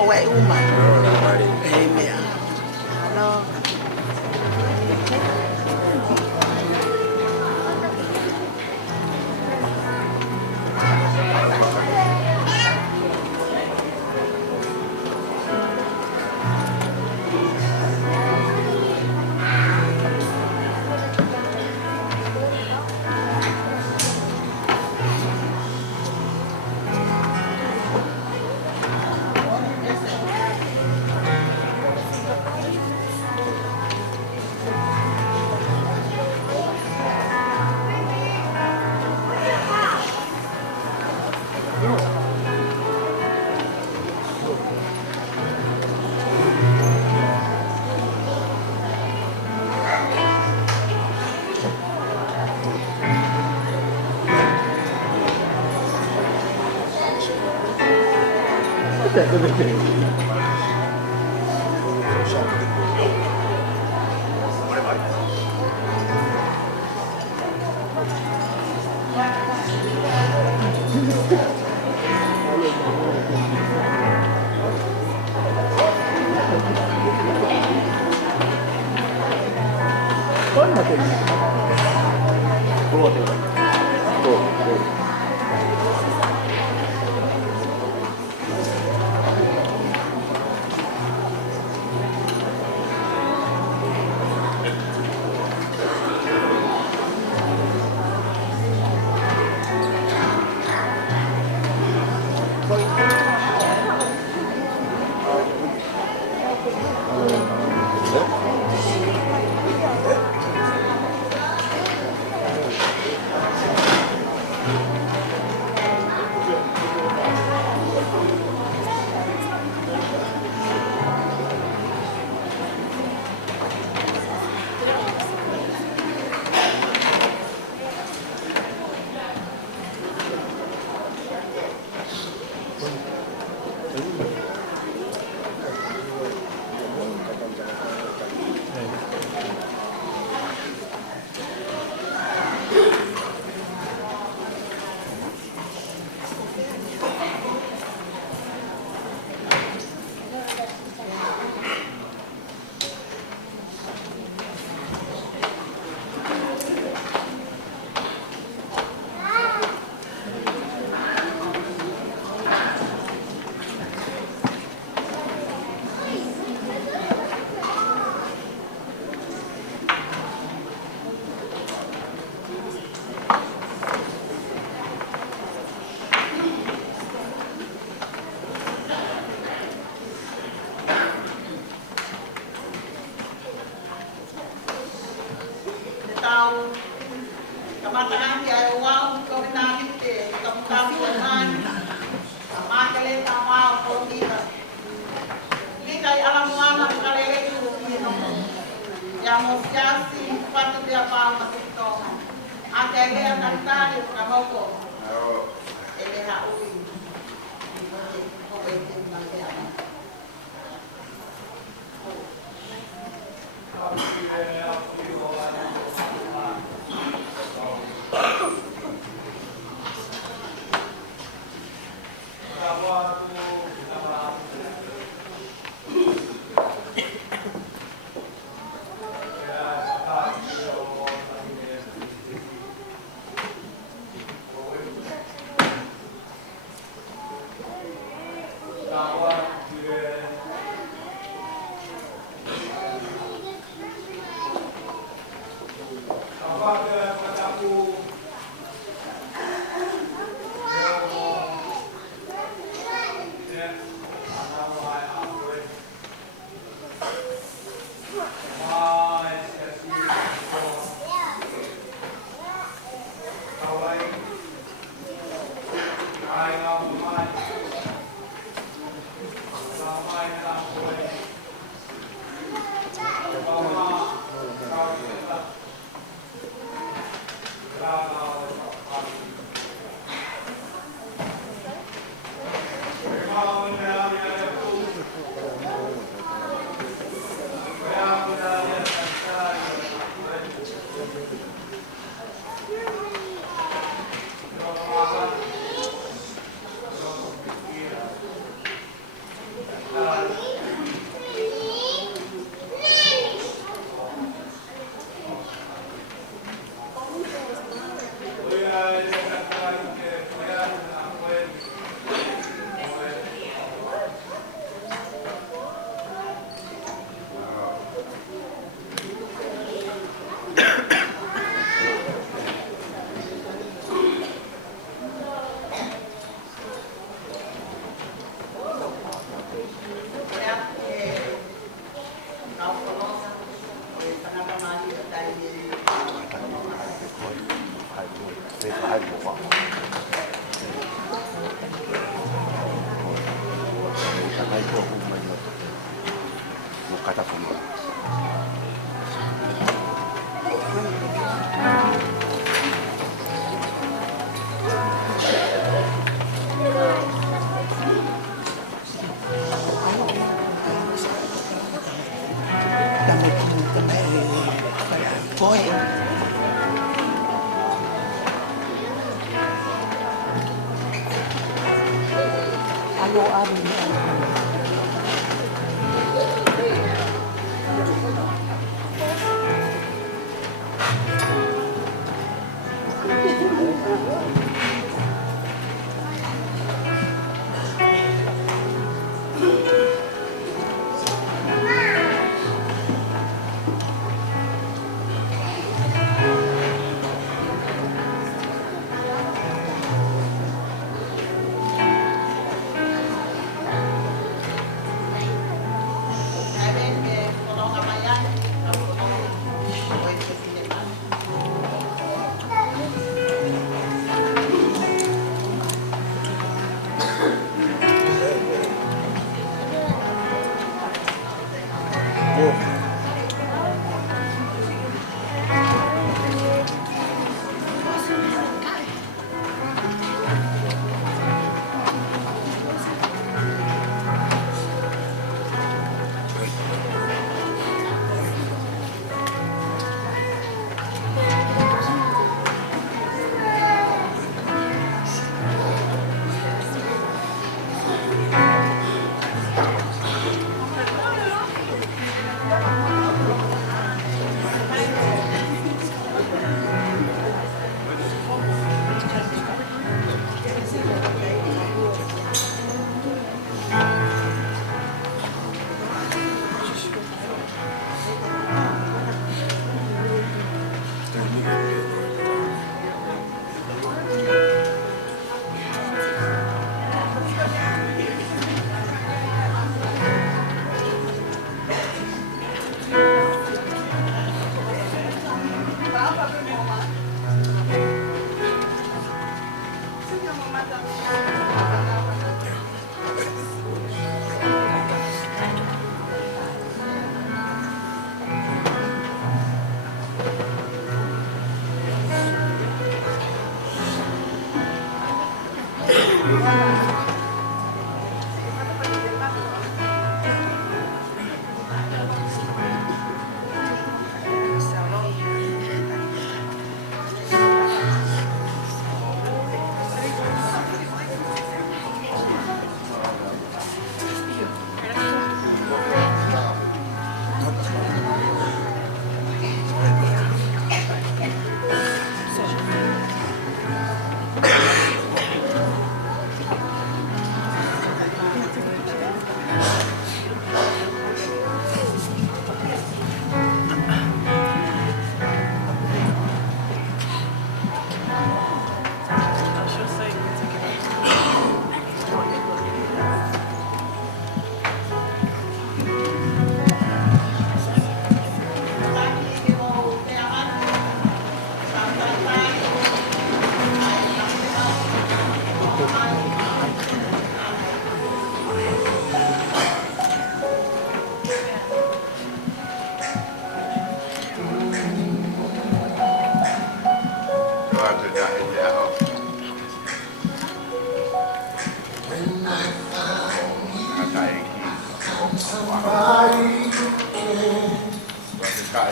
Oway uma. Amen. Hello. 内藤本間にの方様。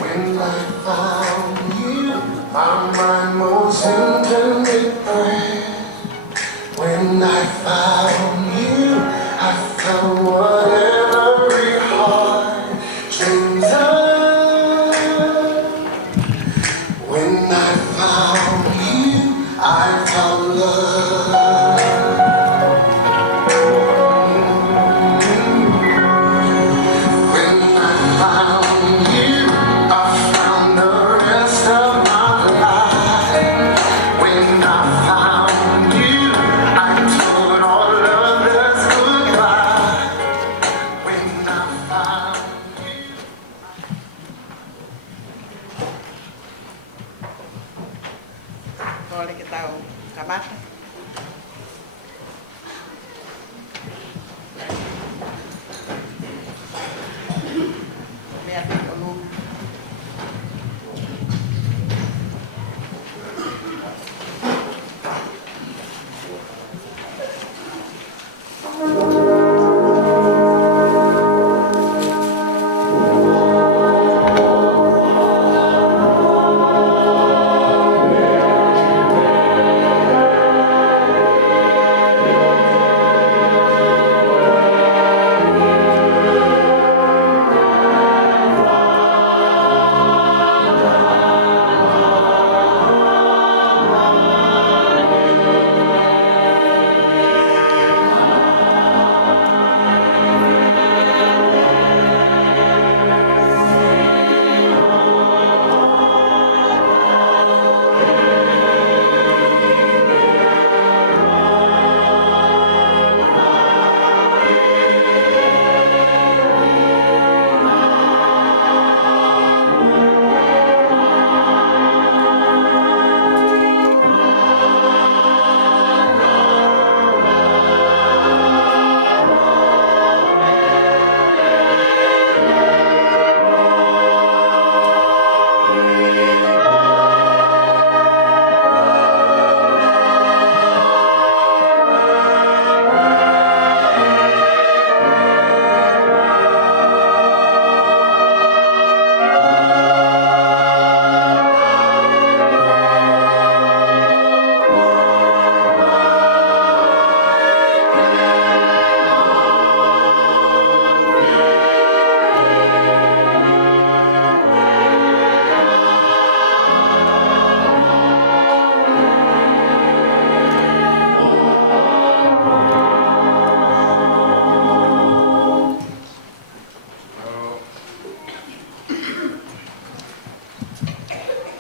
When I found you, found my most intimate friend. When I found you, I found what every heart dreams of. When I found you, I found love. When I found you, I told all of the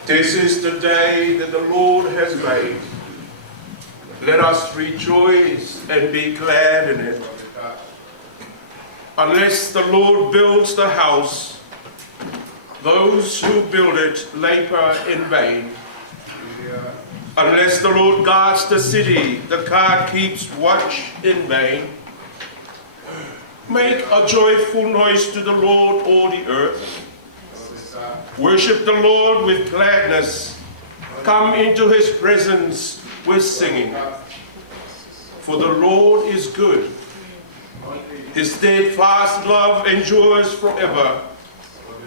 This is the day that the Lord has made. Let us rejoice and be glad in it. Unless the Lord builds the house, those who build it labor in vain. Unless the Lord guards the city, the guard keeps watch in vain. Make a joyful noise to the Lord, all the earth. Worship the Lord with gladness. Come into his presence with singing. For the Lord is good. His steadfast love endures forever,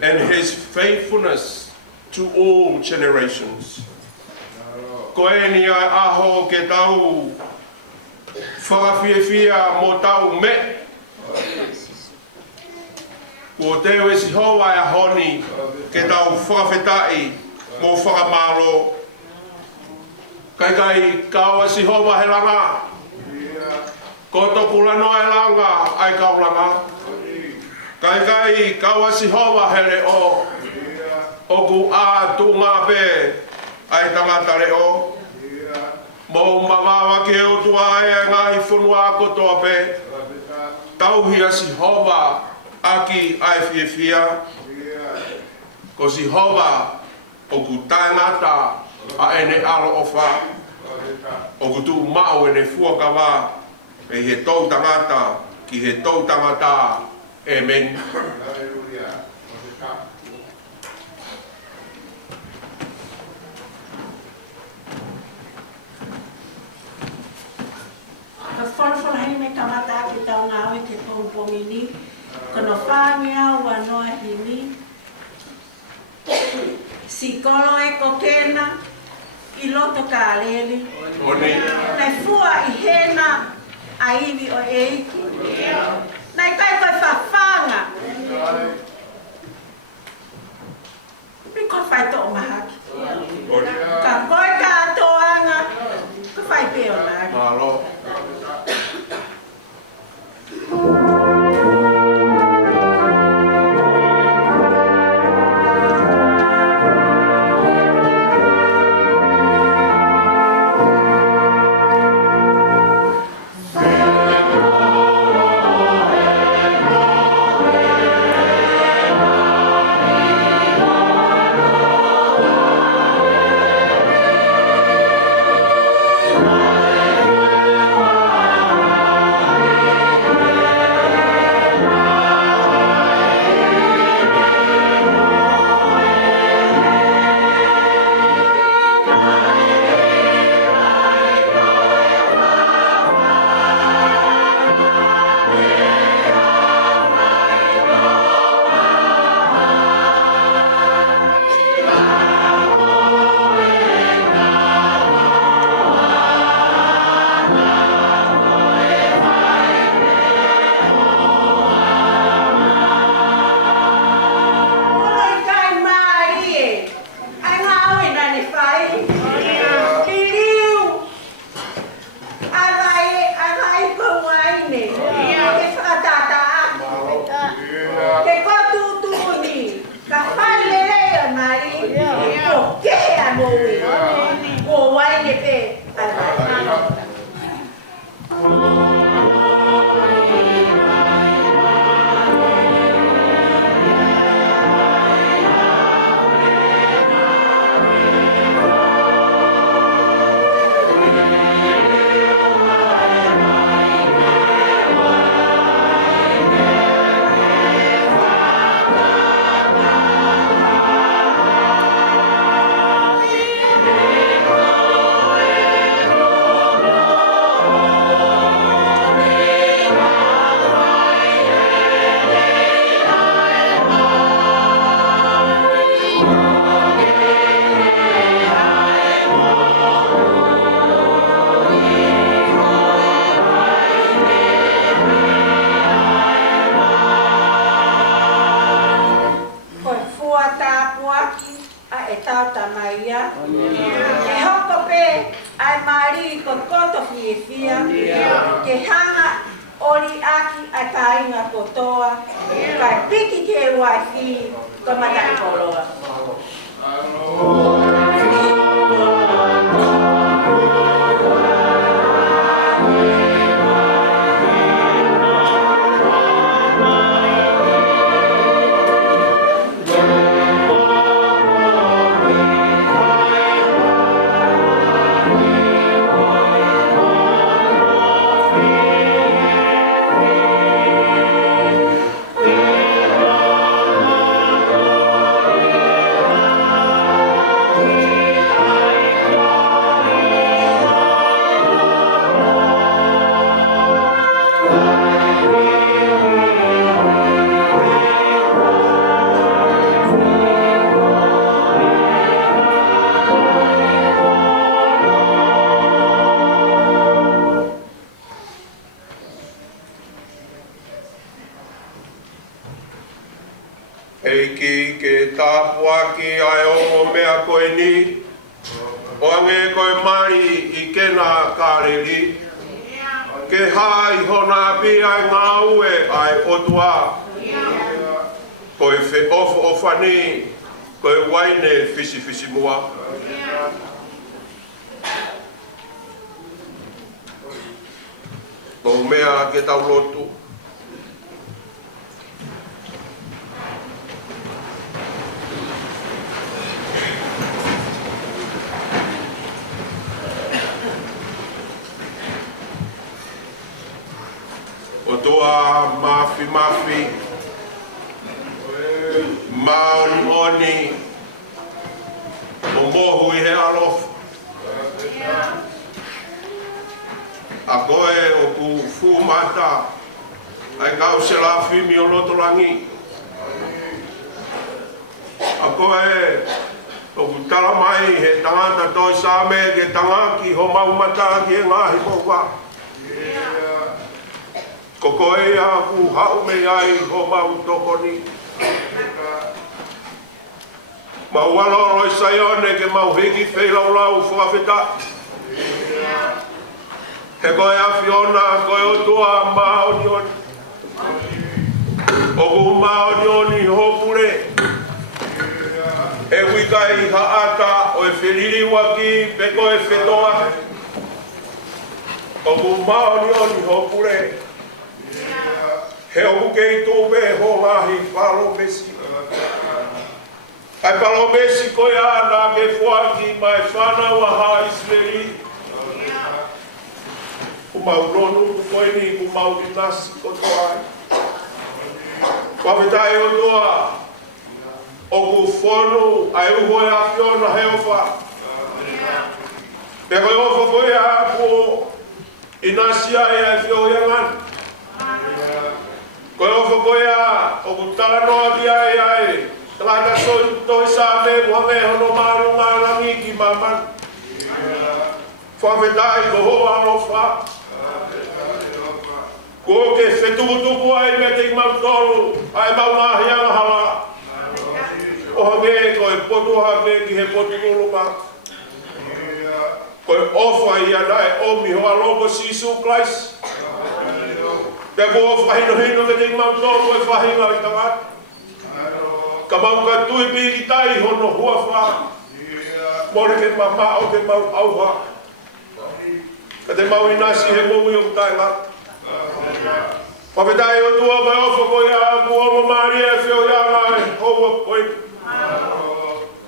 and his faithfulness to all generations. Koe ni ai aho ke tau whakawhiawhia mo tau me. Ko teo e si hoa e honi ke tau whakawhetai mo whakamaro. Kai kaua si hoa he langa. Ko toku lano e langa ai kau langa. Kai kaua si hoa he reo. Oku a tu ngā pe ai tangata reo. Mo mamawa ke o tua e ngahi whunua kotoa pe. Tauhia si hoa aki ai whiawhia. Ko si hoa oku tangata a ene alo ofa. Oku tu mao ene fuakawa. E he tau tangata ki he tau tangata. Amen. Ka whanawhana hei me kamata ki tau ngāwe ke pongpongi ni. Kono whāngia ua noa hini. Si kono e kokena i loto ka aleli. Nei fua i hena a iwi o eiki. Nei kai koe whawhanga. Mi koe whai to o mahaki. Ka koe ka atoanga. Ka whai peo naki. Malo. Ke hanga ori aki a tainga kotoa. Kai piki ke waifi ka matai koloa. Eiki ke tāpua ki ai o mea koe ni. O ange koe mari I kena kāreri. Ke hai hona pi ai ngā ue ai otua. Koe whi ofo ofani. Koe waine fisi mua. Ko mea ke tau lotu. O toa mafi maoni o mohu I he alofa. A koe o ku fumata ai kau se la fimi o loto langi. A koe o ku talamai he tangata toi same ke tangaki ho maumata ki e ngahi koua. Ko koe a ku hau me ai ho mau tokoni. Mau walo roi saione ke mau hiki wheilau lau whawhita. He koe a Fiona, koe o tua maoni oni. O ku maoni oni hopure. E wika I haata o e whiriri waki pe koe whetoa. O ku maoni oni hopure. He o kei tōwe ho ngahi palo mesi. Ai palo mesi koe ana ke fuaki mai whana waha Ismeri. Ku mau ronu ku koe ni ku mau inasi koto ai. Wawhitai o toa. O ku whonu ai uho e a Fiona he ofa. Pe koe ofa koe a ku inasi ai ai whio iangan. Koe ofa koe a o ku talanoa ki ai ai. Talaka toi sa me me hono maru ngarangi ki maman. Whawhitai ko ho alofa. Ko ke whetukutuku ai me te mautolu. Ai maunahi anga hala. O hange koe potuha me ki he potukulunga. Koe ofa I anai omi hoa logo Sisu Christ. Te ko ofa hino me te mautolu koe whahinga I tangata. Ka mau ka tui piki tai hono hua wha. More ke mama o ke mau auha. Ka te mau inasi he momi o tai ngata. Whawhitai o tua mai ofa koe a ku omo maari e whio ianga e hoa koe.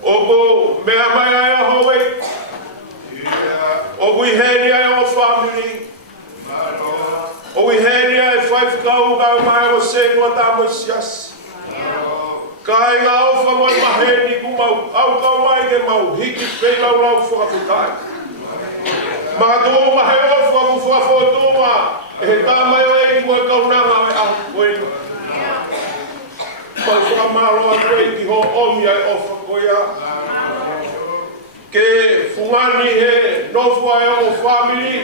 O ko mea mai ai a hoe. O kui heni ai o family. O kui heni ai whaifkau kau mai o senua tamo siasi. Kai ngā ofa moi maheni ku mau au kau mai ke mau hiki wheilau lau whakaputai. Mātua mahe ofa ku whawhotua e he tāmai o eki moi kaunanga me ahu koenu. Mau whakamaloa koe ki ho omi ai ofa koea. Ke fungani he nofu ai o family.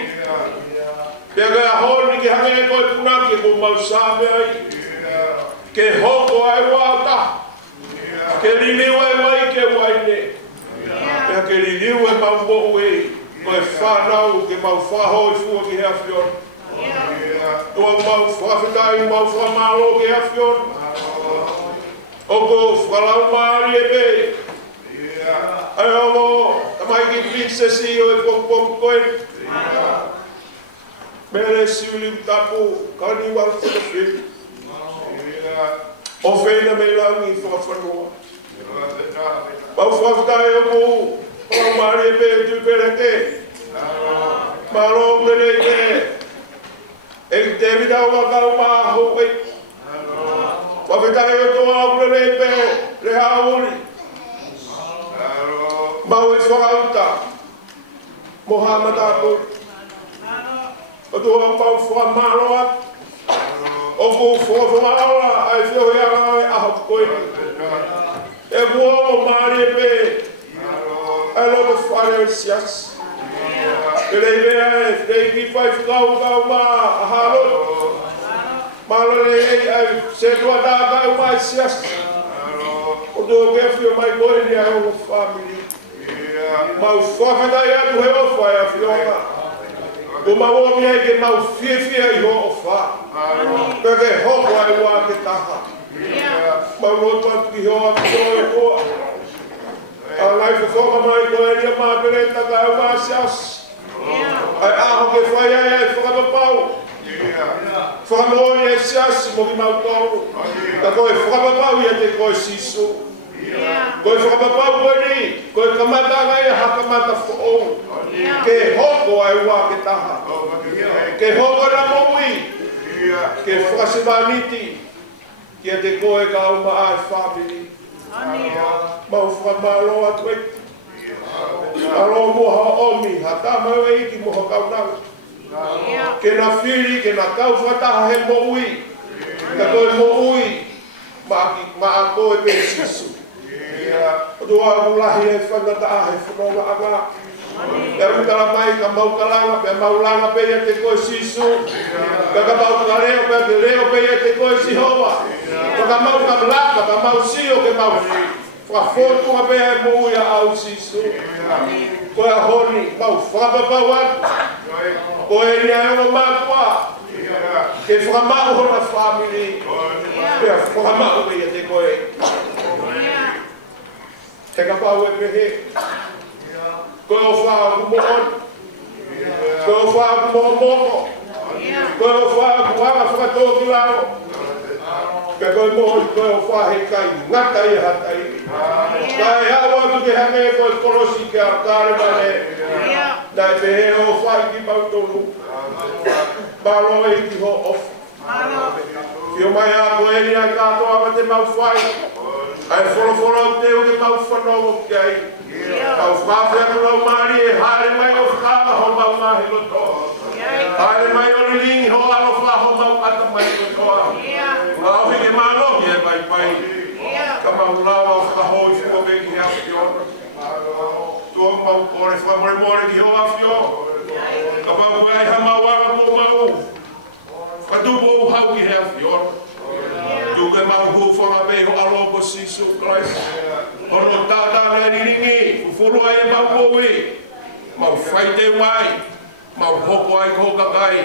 Pea kai a honi ki hange koe punake ku mau same ai. Ke hoko ai wata. Ke liliu ai mai ke waine. Pea ke liliu e mau mo'u e. Koe whanau ke mau whaho I fua ki hea Fiona. Tua mau whawhitai mau whamalo ki hea Fiona. Oko whalau maari e pe. Ai omo, tamai ki princesi o e pom koe. Mere siuli utapu, kani wal whakawhiri. O whaina mei langi whakawhanua. Mau whawhitai o ku, whalau maari e pe tu pereke. Maro mene te. E te vida o wakau maa hoi. Whawhitai o toa o mene pe, le hauri. Mau e whakauta. Mohamed Abu. O toa mau whamaroa. O ku whawhaola ai whio hianga ai aho koe. E mua o maari e pe. Ai loto whare o sias. E rei mea e rei ki whaifkau kau maa a haro. Malo rei ai se tua tā kau mai sias. do ke fio mai koe ni a o family. Mau whawhata i atu he o whai a whionga. O mau mi ai ke mau whiawhia i ho o wha. Ka ke hoko ai wā ke taha. Mau roto atu ki ho a whio e koa. A ngai whawhonga mai koe ni a maa pereta ka au maa sias. Ai aho ke whai ai ai whakapapau. Whakamoni e sias mo ki mau tau. Ka koe whakapapau i a te koe sisu. Koe whakapapau koe ni, koe kamata ngai a hakamata who'ou. Ke hoko ai wā ke taha. Ke hoko na moui. Ke whakasimaniti. Kia te koe ka au maa e family. Mau whakamalo atu e. Alo moha omi, hata mau e iki moha kaunanga. Ke na whiri, ke na kau whataha he moui. Ka koe moui, ma a koe pe sisu. Dua mulahi e whangata a he whanonga anga. E utara mai ka maukalanga, pe maulanga pe ia te koe sisu. Ka mauka leo pe te leo pe ia te koe sihoa. Ka mauka mlaka, ka mau sio ke mau whafotunga pe e moui a au sisu. Koe a honi, mau whapapau atu. Koe ni a ewa mātua. Ke whakamau hona family. Ke whakamau pe ia te koe. Te ka pau e pehe. Koe o whaa kumoon. Koe o whaa kumoomoko. Koe o whaa kuhanga whakatō ki lao. Ke koe moho koe o whaa he kai ngata i hatai. Kai hau atu ke hange koe kolosi ke a kāre mane. Nai pehe o whaa ki mautonu. Maro e ki ho ofu. Kio mai a koe ni a kātoa ma te mau whai. Ai wholo te o ke mau whanongo ki ai. Kau whawhia tu lau maari e haere mai o whakawa ho mau mahi loto. Haere mai o lilingi ho alo wha ho mau ata mai lotoa. Ngau hike manohi e mai mai. Ka mau lawa o whakahoi whio veki hea whiona. Tua mau kore whamore more ki ho a whio. Ka mau ai ha mau ara ko mau. Ka tupo u hau ki hea whiona. Tuke mau hufanga pe ho alo ko sisu Christ. Ono tata na ringi, ufuru ai mau koe. Mau whaite mai, mau hoko ai ko kakai.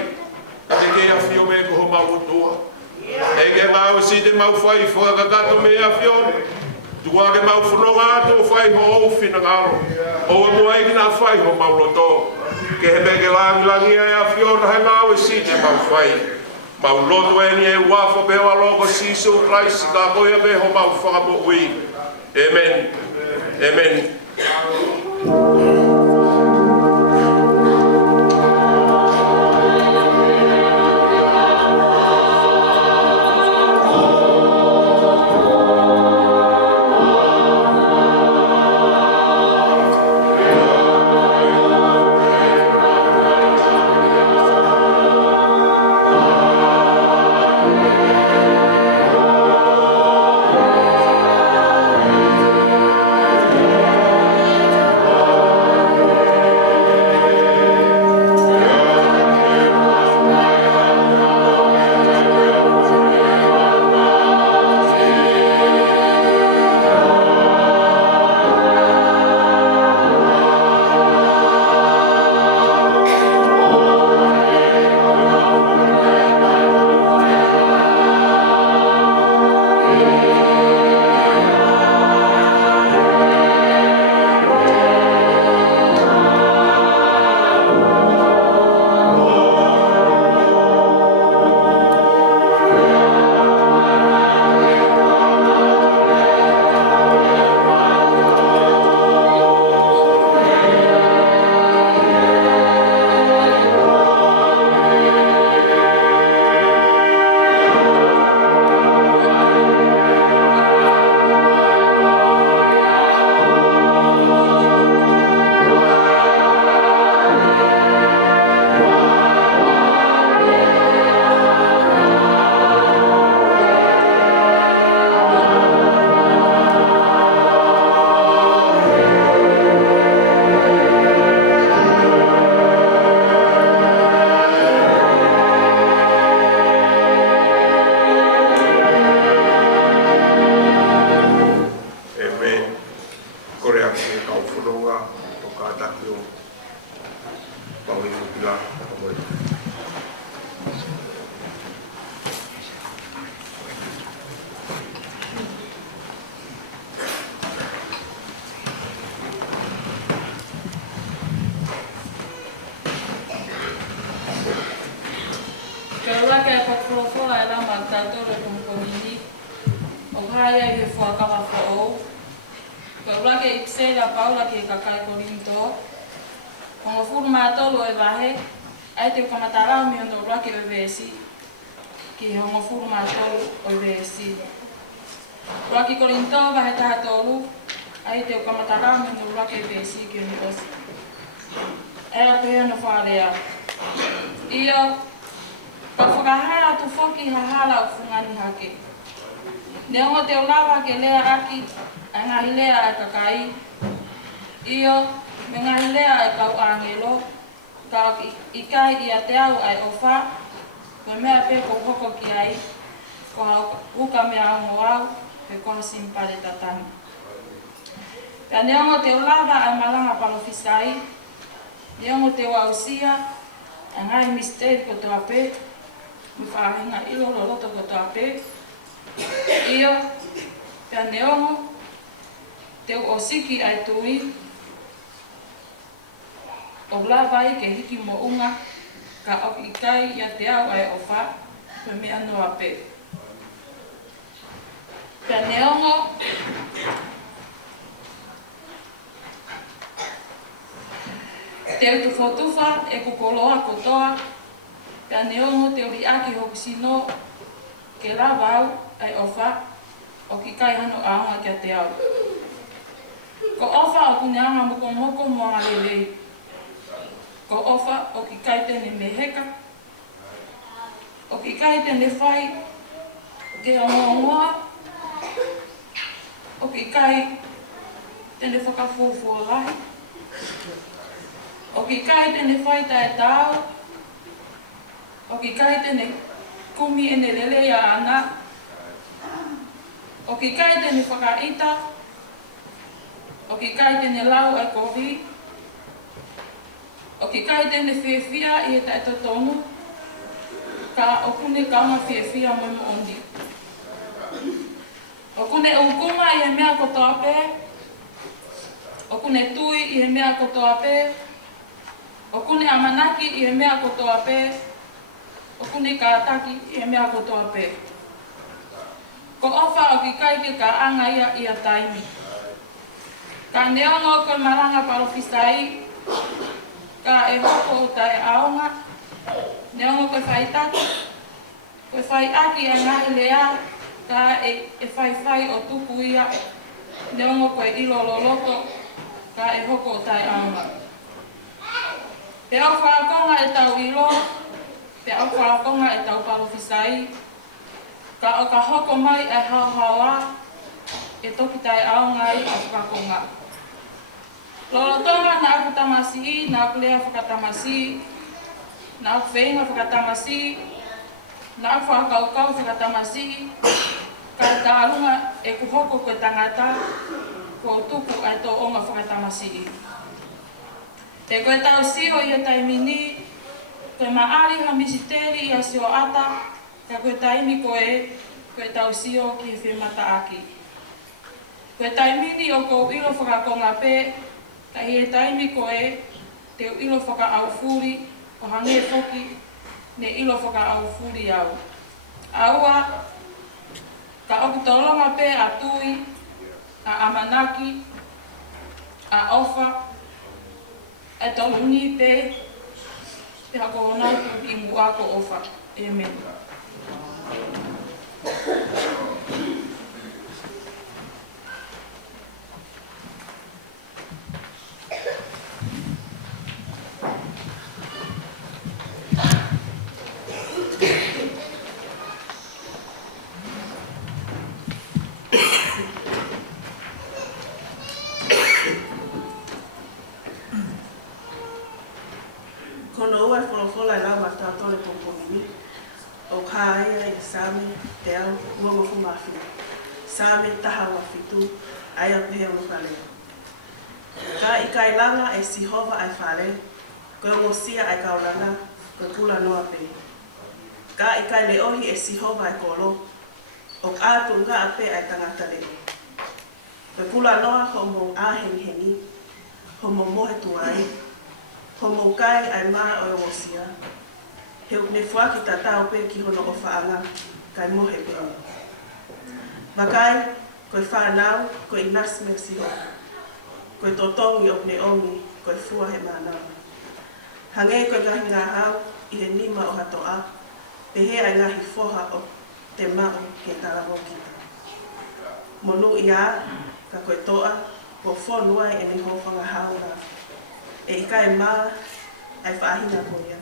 Ka te kea whio me ko ho mau utua. E ke mau si te mau whai whakakato me a whio. Tua ke mau whanonga ato whai ho o whina ngaro. O e mua iki na whai ho mau roto. Ke he me ke langi ai a whio na he mau e si te mau whai. Mau loto e ni e wafo pe o aloko sisu Christ ka koe pe ho mau whakapo ui. Amen. Amen. haya i he whakawa whao. Ko urake i tsera paula ki e kakai Korinto. Ko ngā furu mātolu e wahe, ai te ukamatara mi ondo urake o vesi. Ki he ngā furu mātolu o vesi. Urake Korinto wahe taha tolu, ai te ukamatara mi ondo urake o vesi ki o ni osi. E a koe ana wharea. Ia, ka whakahara tu whoki hahala o whungani hake. Neongo te ulawa ke lea aki, ai ngahi lea e kakai. Ia, me ngahi lea e kau angelo, ka ikai i a te au ai ofa, koe mea pe ko hoko ki ai, ko hau uka mea ongo au, pe koha simpare tatani. Pea neongo te ulawa ai malanga palofisai, neongo te wausia, ai ngai misteri ko te ape, mi whahinga ilo loroto ko te ape. Ia, pea neongo, te osiki ai tui, o lawai ke hiki mo unga, ka oki ikai ia te au ai ofa, pe mi anu ape. Pea neongo, te utu whotuwha e kukoloa kotoa, pea neongo te uri aki hoku sino, ke lawau ai ofa, o ki kai hano aonga kia te au. Ko ofa o kuneanga moko mo ngalelei. Ko ofa o ki kai tene meheka, o ki kai tene whai, te ongoa, o ki kai tene whakafofua lahi, o ki kai tene whai tae tau, o ki kai tene kumi ene lele ia ana, o ki kai tene whakaita, o ki kai tene lau ai kohi, o ki kai tene whiawhia i e tae tonu, ka o kune kaunga whiawhia mo mo ondi. O kune ukunga i he mea koto ape, o kune tui i he mea koto ape, o kune amanaki i he mea koto ape, o kune kātaki i he mea koto ape. Ko ofa o ki kai ke ka anga ia i a taimi. Ka neongo koe maranga parofisai, ka e hoko o tae aonga, neongo koe whai taki, koe whai aki a ngahi lea, ka e whai o tuku ia, neongo koe ilo loloko, ka e hoko o tae aonga. Pe au whaakonga e tau ilo, pe au whaakonga e tau parofisai, ka o ka hoko mai e hauhaua, e toki tae aonga i a whaakonga. Lolotonga na aku tamasi, na aku lea whakatamasi, na aku whenga whakatamasi, na aku whakaukau whakatamasi, ka tālunga e kuhoko koe tangata, ko tuku ai tō onga whakatamasi. Te koe tau sio i a taimini, koe maari ha misiteri i a sio ata, ka koe taimi koe tau sio ki he whemata aki. Koe taimini o kou ilo whakakonga pē, ka he taimi koe te ilo whaka au furi o hange whoki ne ilo whaka au furi au. Aua, ka oku tolonga pē a tui, a amanaki, a ofa, e tolungi pē, te hako honautu i muako ofa. Amen. Kono ua wholofola i lau mata tole pōpōmini. O kāia i Sami te au uangofu mawhina. Sami taha wa fitu ai o pēhea mukalea. Ka i kai langa e Sihova ai whare, koe ngosia ai kauranga, koe kula noa pē. Ka i kai leohi e Sihova ai kolo, o ātu ngā ape ai tangata leo. Koe kula noa ho mo āhengheni, ho mo mohe tuai, ho mo kai ai maa o ngosia. He ne fuaki tatao pe ki hono o whaanga, kai mohe pēne. Makai, koe whanau, koe inas me siho. Koe totongi o ne ongi, koe fua he manau. Hange koe ngahi ngā hau, i he nima o hatoa, pe he ai ngahi foha o te mau ke taramoki. Monu ia, ka koe toa, ko whonua e ni hofanga hau na. E ika e maa, ai whaahina ko ia.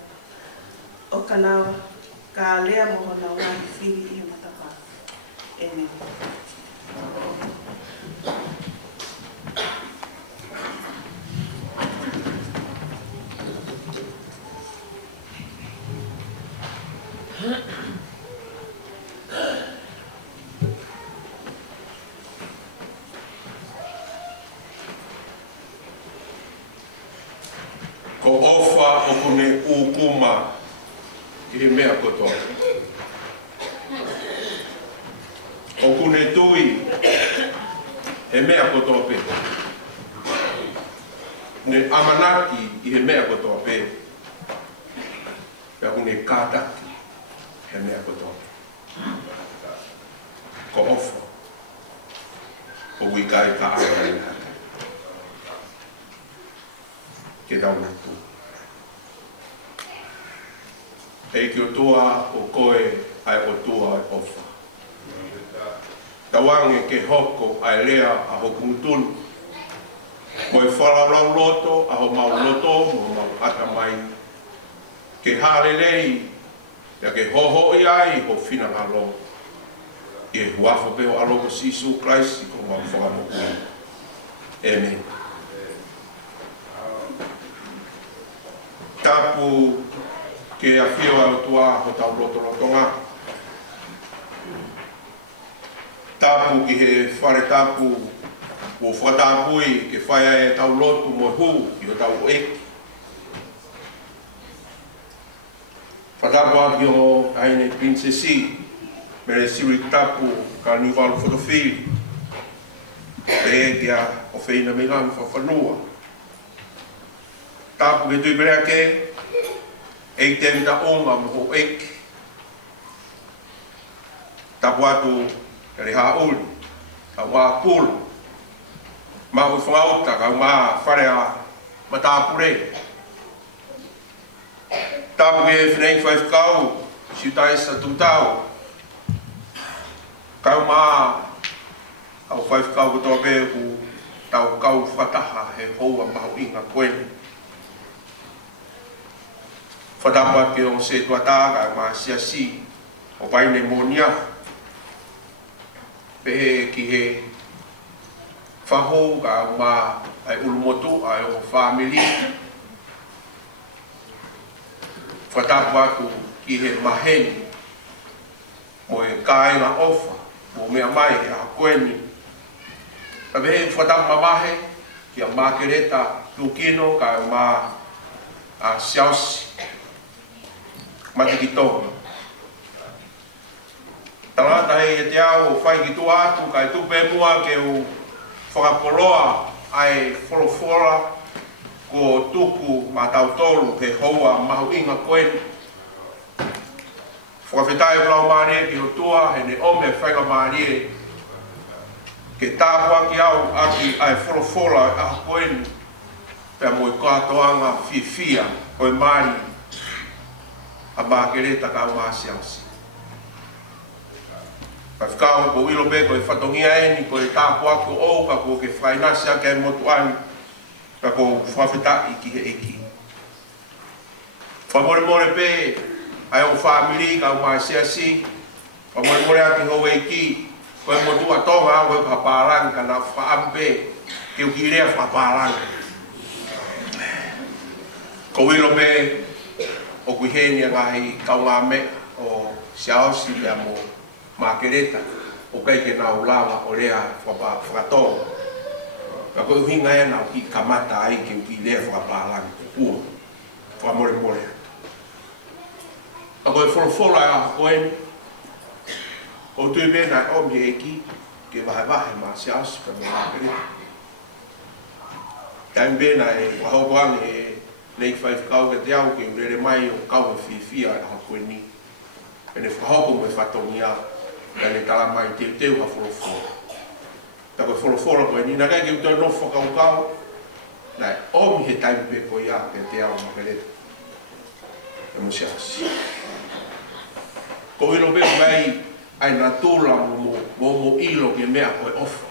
O kanawa, ka lea moho na ngahi whiri i he matapa. E ni. Ko ofa o kune ukuma i he mea kotoa. O kune tui he mea kotoa pe. Ne amanaki i he mea kotoa pe. Pea kune kātaki he mea kotoa. Ko ofa o wikai ka aia ke taunutu. E ki o tua o koe ai o tua e ofa. Tawange ke hoko ai lea a hoku mutunu. Mo e whalarau loto a ho mau loto mo mau ata mai. Ke hare lei ya ke hoho i ai ho whina ngalo. I e huafo peo aloko Sisu Christ i ko mau whakamoku. Amen. Tapu ke a whio au tua ho tau rotoronga. Tapu ki he whare tapu o whatapui ke whaia e tau lotu mo hu i o tau eki. Whatapu aki o aine princesi mere siri tapu ka niwalu whatawhiri. E kia o whaina milangu whawhanua. Tapu ke tui berea ke, e te mita onga mo ho eki. Tapu atu e re hauli, ka ngā pulu. Ma ui whangauta ka ngā wharea matapu re. Tapu ke whenei whaifkau, si utai sa tūtau. Kau mā au whaifkau katoa pehu, tau kau whataha he houa mahu inga koeni. Whatapua ke o se tuataga ma siasi o paine monia. Pehe ki he whaho ka ma ai ulumotu ai o family. Whatapua ku ki he maheni mo e kaina ofa mo mea mai a koeni. Pehe whatapua mahe ki a makereta tukino ka ma a siausi. Matikito. Tangata hei e te au whai ki tu atu kai tupe mua ke u whakapoloa ai wholofora ko tuku ma tautolu pe houa mahu inga koeni. Whakawhetai plau marie ki o tua he ne ome whainga marie ke tāpua ki au aki ai wholofora a koeni pea moi katoanga fifia koe mari a makereta ka au masiausi. Whakau ko ilo be ko e whatongia eni ko e tāpu aku o ka ko ke whainasi a ke motu ani ka ko whawheta iki he eki. Whamore more pe ai o whamiri ka au masiausi. Whamore more aki ho eki ko e motu a tonga au e paparang ka na whaampe ke ukirea whaparang. Ko ilo be o kuhenia ngahi kaunga me o siausi pia mo makereta o kai ke na ulawa o rea whakatoa. Ka koe uhinga e na ki kamata ai ke uki lea whakapalangi te kua. Whamore more. Ka koe wholofora a koeni. Ko tui bena o mi eki ke wahe ma siausi pia mo makereta. Taim bena e wahokoangi e nei whaifkau ke te au ke urere mai o kau e whiwhia a koe ni. E ne whahoko me whatongia Kai ne tala mai te teu ha wholofora. Ta koe wholofora koe ni, na kai ki utoi no whakaukau, nai omi he taimi pe ko ia te ao makareta. E mo se asi. Ko ilo pe mai ai na tūla mo ilo ke mea koe ofa.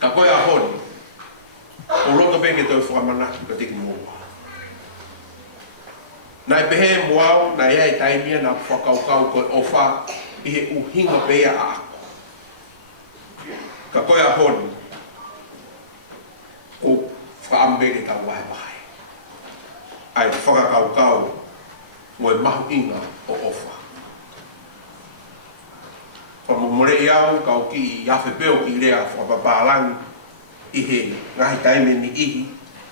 Ka koe a honi, o roto pe ke toi whakamanaku ka tiki mua. Nai pehe moao, nai ei taimia na whakaukau koe ofa i he uhinga pea a ako. Ka koe a honi, o whaambere ka wahe wahe. Ai whakakaukau moe mahu inga o ofa. Whamomore i au, kau ki i awhi peo ki rea whapapālangi i he ngahi taime ni ihi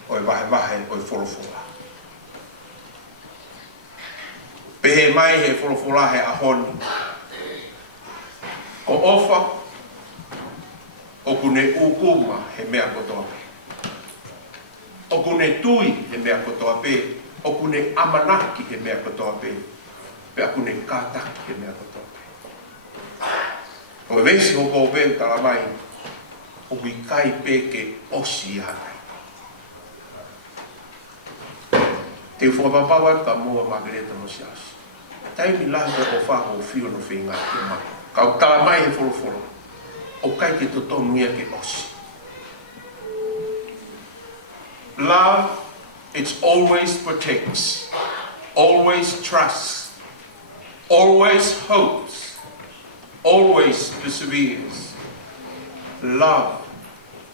o e wahe wahe o e wholofora. Pehe mai he wholofora he ahoni. Ko ofa, o kune ukuma he mea kotoa pe. O kune tui he mea kotoa pe. O kune amanaki he mea kotoa pe. Pe a kune kātaki he mea kotoa pe. O e vesi hoko o pe tala mai, o kui kai pe ke osi hanai. Te whapapawan ka mua Margareta no si asi. Taimi lahi ko o whako o whio no whinga ki mai. Kau tala mai he wholofolo. O kai ke to mia ke osi. Love, it always protects, always trusts, always hopes, always perseveres. Love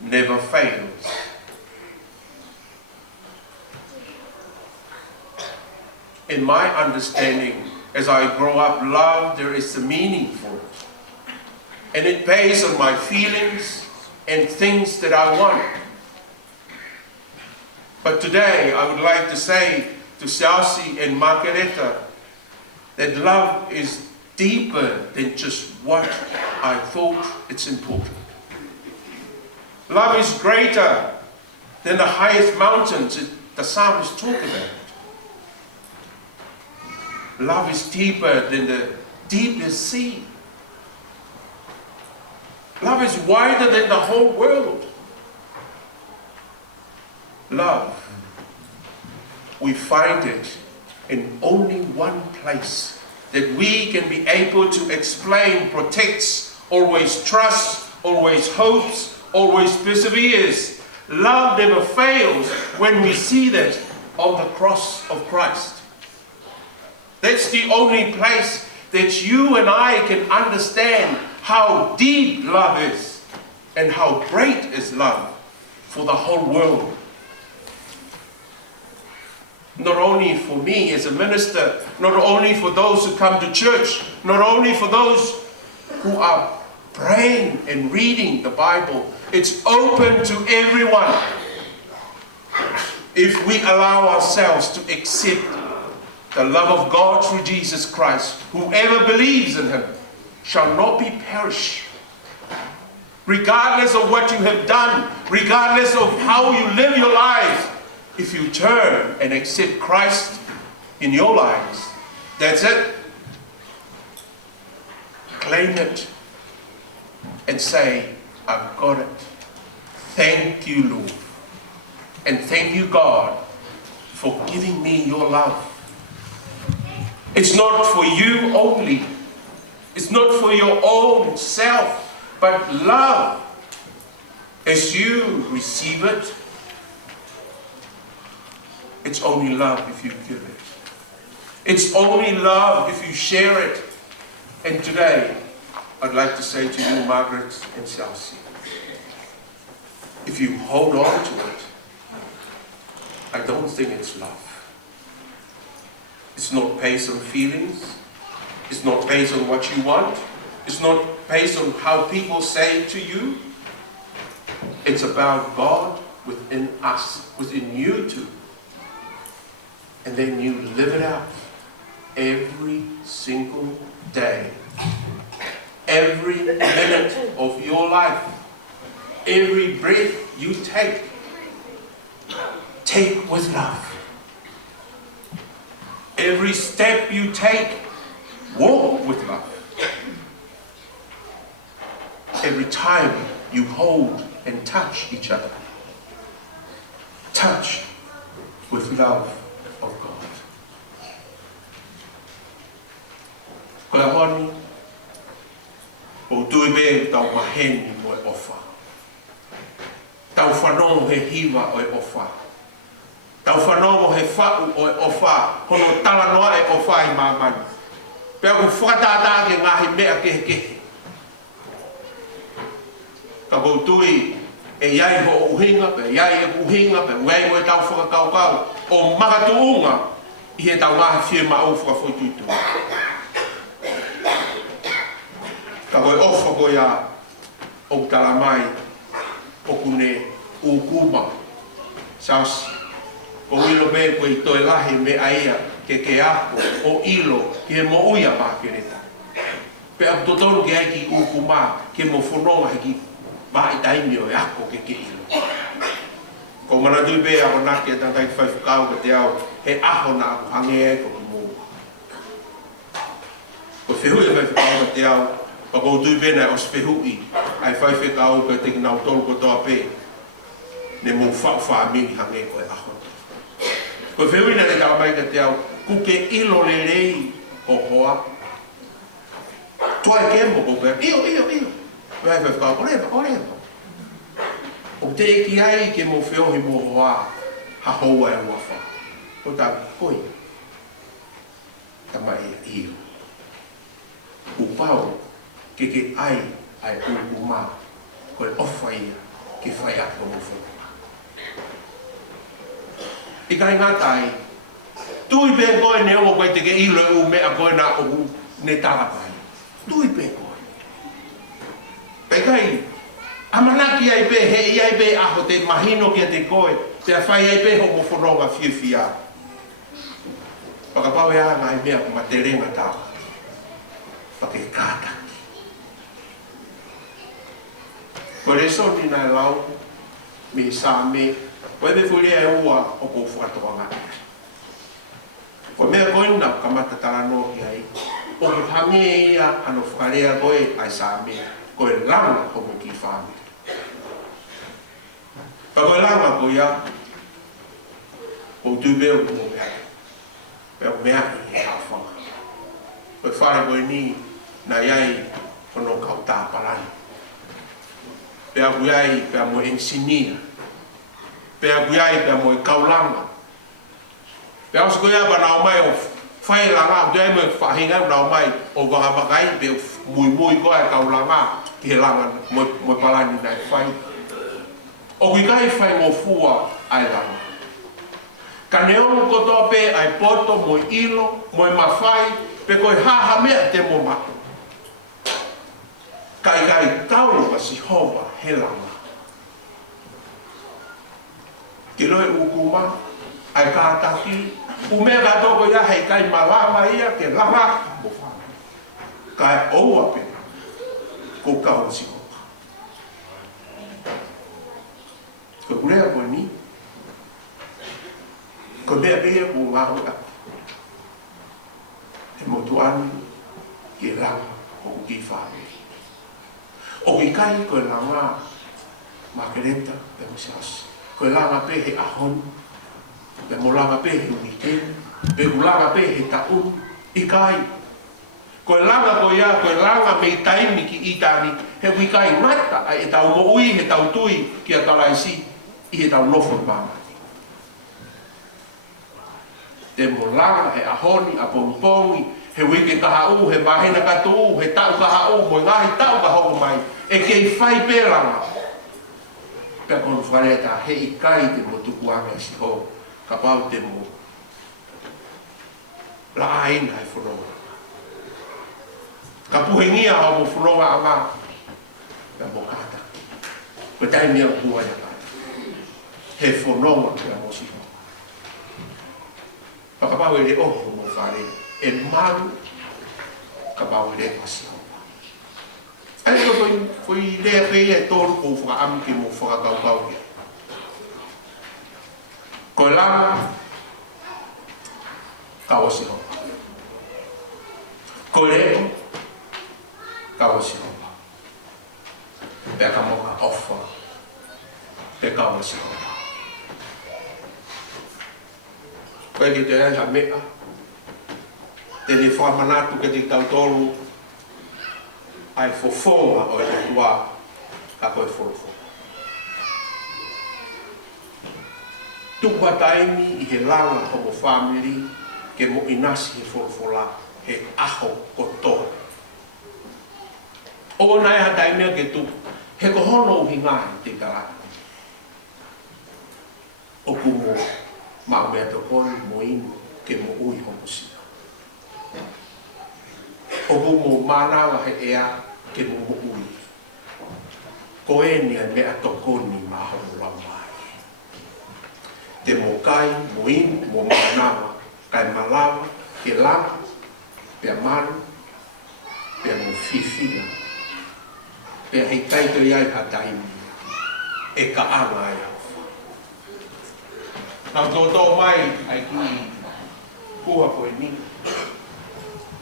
never fails. In my understanding, as I grow up, love, there is a meaning for it. And it based on my feelings and things that I want. But today, I would like to say to Chelsea and Margareta that love is deeper than just what I thought it's important. Love is greater than the highest mountains the psalmist talk about. Love is deeper than the deepest sea. Love is wider than the whole world. Love, we find it in only one place that we can be able to explain, protects, always trusts, always hopes, always perseveres. Love never fails when we see that on the cross of Christ. That's the only place that you and I can understand how deep love is and how great is love for the whole world. Not only for me as a minister, not only for those who come to church, not only for those who are praying and reading the Bible. It's open to everyone if we allow ourselves to accept the love of God through Jesus Christ. Whoever believes in him shall not be perished. Regardless of what you have done, regardless of how you live your life, if you turn and accept Christ in your lives, that's it. Claim it and say, I've got it. Thank you, Lord. And thank you, God, for giving me your love. It's not for you only. It's not for your own self, but love. As you receive it, it's only love if you give it. It's only love if you share it. And today, I'd like to say to you, Margaret and Chelsea, if you hold on to it, I don't think it's love. It's not based on feelings. It's not based on what you want. It's not based on how people say to you. It's about God within us, within you too. And then you live it out every single day. Every minute of your life. Every breath you take. Take with love. Every step you take, walk with love. every time you hold and touch each other. Touch with love of God. Ko e honi, o tui be tau maheni mo e ofa. Tau whanongo he hiwa o e ofa. Tau whanongo he whau o e ofa. Hono tala noa e ofa i mamani. Pea ku whakatata ke ngahi mea kehe kehe. Ka koutui e iai ho uhinga, pe iai e uhinga, pe uai mo e tau whakakaukau. O makatuunga i he tau ngahi whie ma au whakafoituitu. Ka koe ofa koe a o tala mai o kune ukuma. Sasi. Ko ilo me koe i toi lahi me aia ke ako o ilo ke mo uia makereta. Pe a totonu ke ai ki ukuma ke mo whanonga heki mai taimi o e ako ke ilo. Ko mana tui be ako naki a tantai whai whakau ka te au he aho na ako hange e ko ki mō. Ko whehui whai whakau ka te au pa kou tui be na os whehui ai whai whakau ka te kinau tolu ko toa pe ne mō whau whaamini hange ko e aho. Ko whehui na te kalamai ka te au kuke ilo le rei o hoa. Toa e kemo ko pe iyo. Vai ficar oreva. O te eki ai ke mo whiohi mo hoa ha hoa e wafa. O ta koi. Tama e iyo. Upau ke ai ukuma koe ofa ia ke whai ako mo whunga. I kai ngatai tui pe koe ne o koe te ke ilo e u mea koe na o ne talapai. Tui pe koe. Pekai, amanaki ai pe he iai pe aho te mahino kia te koe, te a whai ai pe ho mo whanonga whiwhia. Pakapau e anga ai mea kuma te renga tāka. Pake kāta. Ko reso ni nai lau, me sā me, koe me whuri e ua o ko whakatoa ngā. Ko mea koe na kamata tarano ki ai, o ke hange ia ano whakarea koe ai sā mea. Koe langa ko mo ki whāmi. Pa koe langa ko ia, o tūbeo ko mo mea. Pea o mea i e hawhanga. Koe whare koe ni na iai kono kau tāparani. Pea koe iai pea mo ensinia. Pea koe iai pea mo e kaulanga. Pea osu koe ia pa nao mai o whai langa, o te ai mo e whahinga nao mai o whakamakai pe mui koe e kaulanga. Ki he langa mo palani nai whai. O kui kai whai mo fua ai langa. Ka neonu kotoa pe ai poto mo ilo, mo mawhai, pe koe haha mea te mo matu. Kai tau ka si hoa he langa. Ki loe ukuma, ai kātaki, umea ka toko ia hei kai malama ia ke langa mo whai. Kai oua pe. Ko kau si koka. Ko kurea koe ni. Ko mea pia ko ngā hoi aku. He motu anu ki ranga o ki whāre. O ki kai koe langa makereta pe mo siasi. Koe langa pe he ahon. Pe mo langa pe he weekend. Pe ku langa pe he taun. I kai. Koe langa ko ia, koe langa me taimi ki itani, he wikai mata ai e tau mo ui, he tau tui ki a talaisi, i he tau nofo mamati. Te mo langa he ahoni, a pongpongi, he wiki kaha u, he mahena katu u, he tau kaha u, mo ngahi tau ka hoko mai, e kei whai pēranga. Pea kono whareta, he i kai te mo tukuanga si ho, ka pau te mo. La aina he whanonga. Ka puhengia hau mo whanonga a ngā. Pea mo kāta. Ko tai mea pua ia kāta. He whanonga kia mo si ho. Pakapau e re oho mo whare. E maru ka pau e re pasi ho. Ai ko foi rea pēia e tōru ko whakaamu ki mo whakakaukau kia. Ko lama ka osi ho. Ko reo ka osi ho. Pea ka moka ofa. Pea ka wasi hopa. Koe ki te ha mea. Te ni whamanatu ke te tautolu. Ai fofoa o e tua. Ka koe fofo. Tupa taimi i he langa homo family. Ke mo inasi he fofola. He aho kotoa. O nai ha taimea ke tu. He kohono uhi ngai te karaka. O kumo ma mea te koi mo inu ke mo ui homosia. O kumo manawa he ea ke mo ui. Ko e ni a mea tokoni ma homo lamai. Te mo kai, mo inu, mo manawa, kai malawa, ke lama, pea manu, pea mo fifina. Pea hei kai te iai ha taimi. E ka anga ai hau. Nau tō mai ai ki kua koe ni.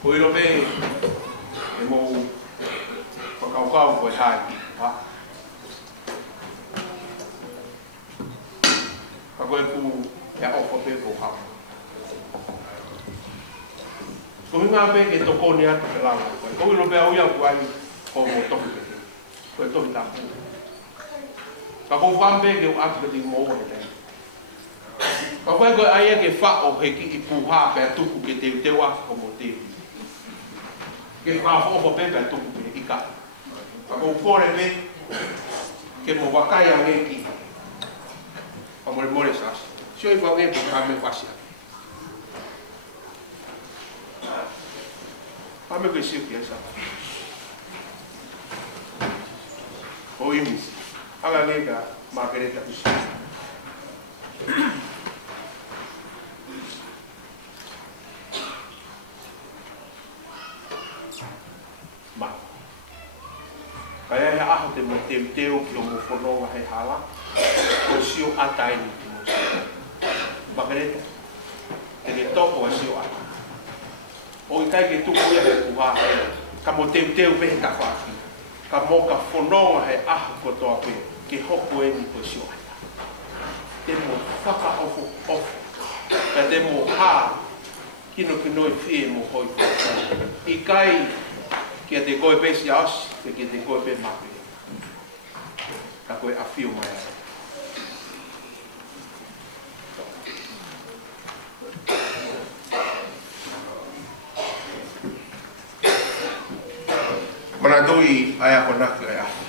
Koe ro me e mō whakaukau koe hai ki pa. Ka koe ku e ofa pe ko hau. Koe ngā pe ke toko ni atu pe lawa koe. Koe ro me au iau koe ai ko mō toki pe te. Koe toki tapu. Ka koe whampe ke u atu pe te mō he te. Ka whai koe aia ke whao he ki i puha pēr tuku ke te te waki ko mo te. Ke whao pe pēr tuku ke ika. Ka kou kore me ke mo wakai a me ki. Ka more more sas. Sio i whao e po ka me wasi ake. Ka me koe sio ki esa. O imis. Anga ne ka makereta usi. Kaya he aho te mo teo ki o mo whanonga hei hala. Ko sio atai ni ki mo sio. Makareta. Tene toko a sio atai. O i kai ke tuku ia he puha. Ka mo teo pehe ka whaki. Ka mo ka whanonga hei aho kotoa pe. Ke hoko e ni ko sio atai. Te mo whaka ofo. Ka te mo ha. Kino ki noi fie mo hoi. I kai kia te koe pesi aus, kia te koe pe mapi. Ka koe awhiu mai ai. Mana tui ai ako naki ai aho.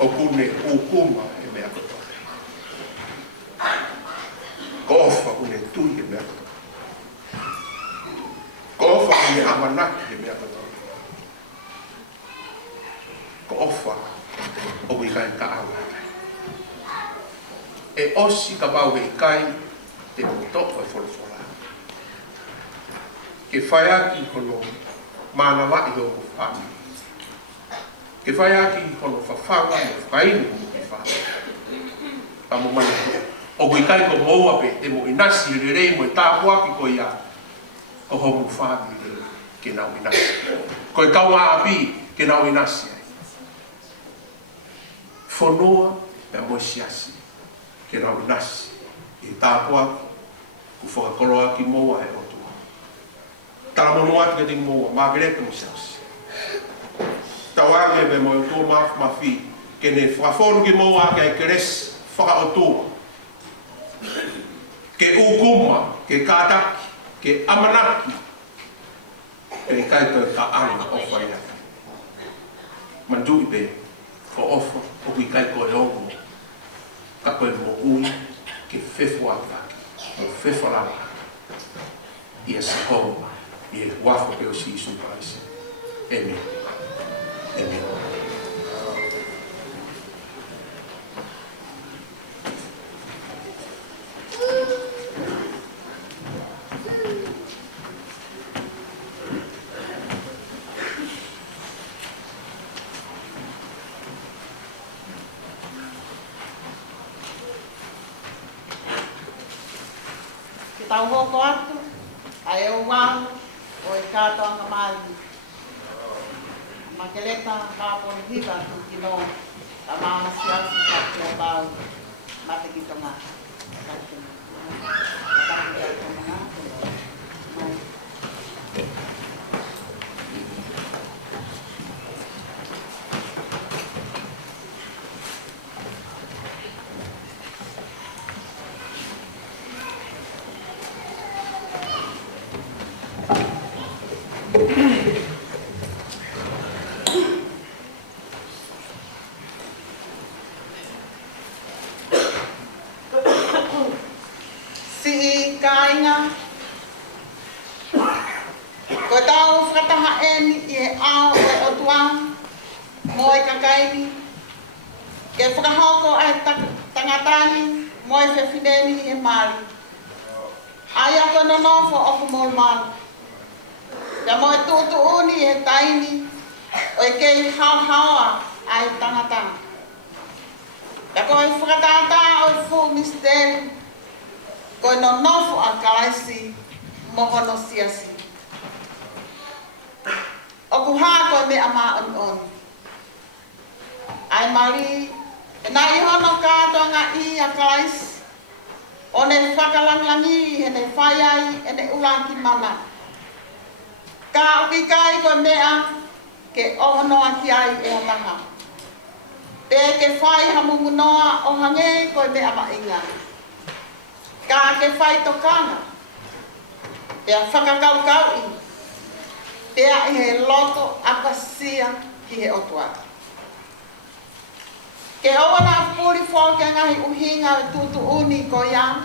O kune ukuma e mea kotoke. Ko ofa kune tui e mea kotoke. Ko ofa kune amanaki e mea kotoke. Ko ofa o wikai ka amanaki. E osi ka pau e kai te motoko e wholofola. Ke whaiaki hono mana wai o ko whami. Ke whaiaki hono whawhanga o whainu o ki whami. Pa mo mani o wikai ko moua pe te mo inasi re rei mo e tāpuaki ko ia ko homu whami re ke nau inasi. Ko e kaunga api ke nau inasi. Whonoa e mo siasi ke nau inasi. E tāpuaki ku whakakoroa ki moua e o. Tala mono atu ke te moa, Margaret mo siasi. Tau ake me mo e tō mafi, ke ne whafonu ki moa ke ai keres whaka o tō. Ke ukuma, ke kātaki, ke amanaki, ke kai koe ka anga o whaia. Mandu i pe, ko ofa, o ki kai koe ongo, ka koe mo ui, ke whewha ataki, mo whewha lama. Ia sakoma. E wafo ke o sisu paise. Amen. Amen. Ki tau hoko atu, ai e uang, o e kātoanga mai. Makeleta kapon hiba tu kino tama sial sa pau mate kita nga. Si kainga ko tau frataha eni e ao e otuang moi kakaini ke frahoko ai tangatani moi fefineni e mali aya ko nonofo o kumolmal ya moi tutu uni e taini o ke hawa ai tangatani ya ko fratata o fu misteri ko no nofo a kalaisi mohono siasi. O kuha ko me ama on. Ai mali na ihono ka tonga I a kalais. One whakalanglangi hene whaiai hene ulangi mana. Ka uki kai ko mea ke ohono a kiai e hataha. Te ke whai hamungunoa o hange ko me ama inga. Ka ke whai tokana, te a whakakaukau I, te a I he loto apasia ki he otua. Ke oana puri whoke ngahi uhinga e tutu uni ko ia,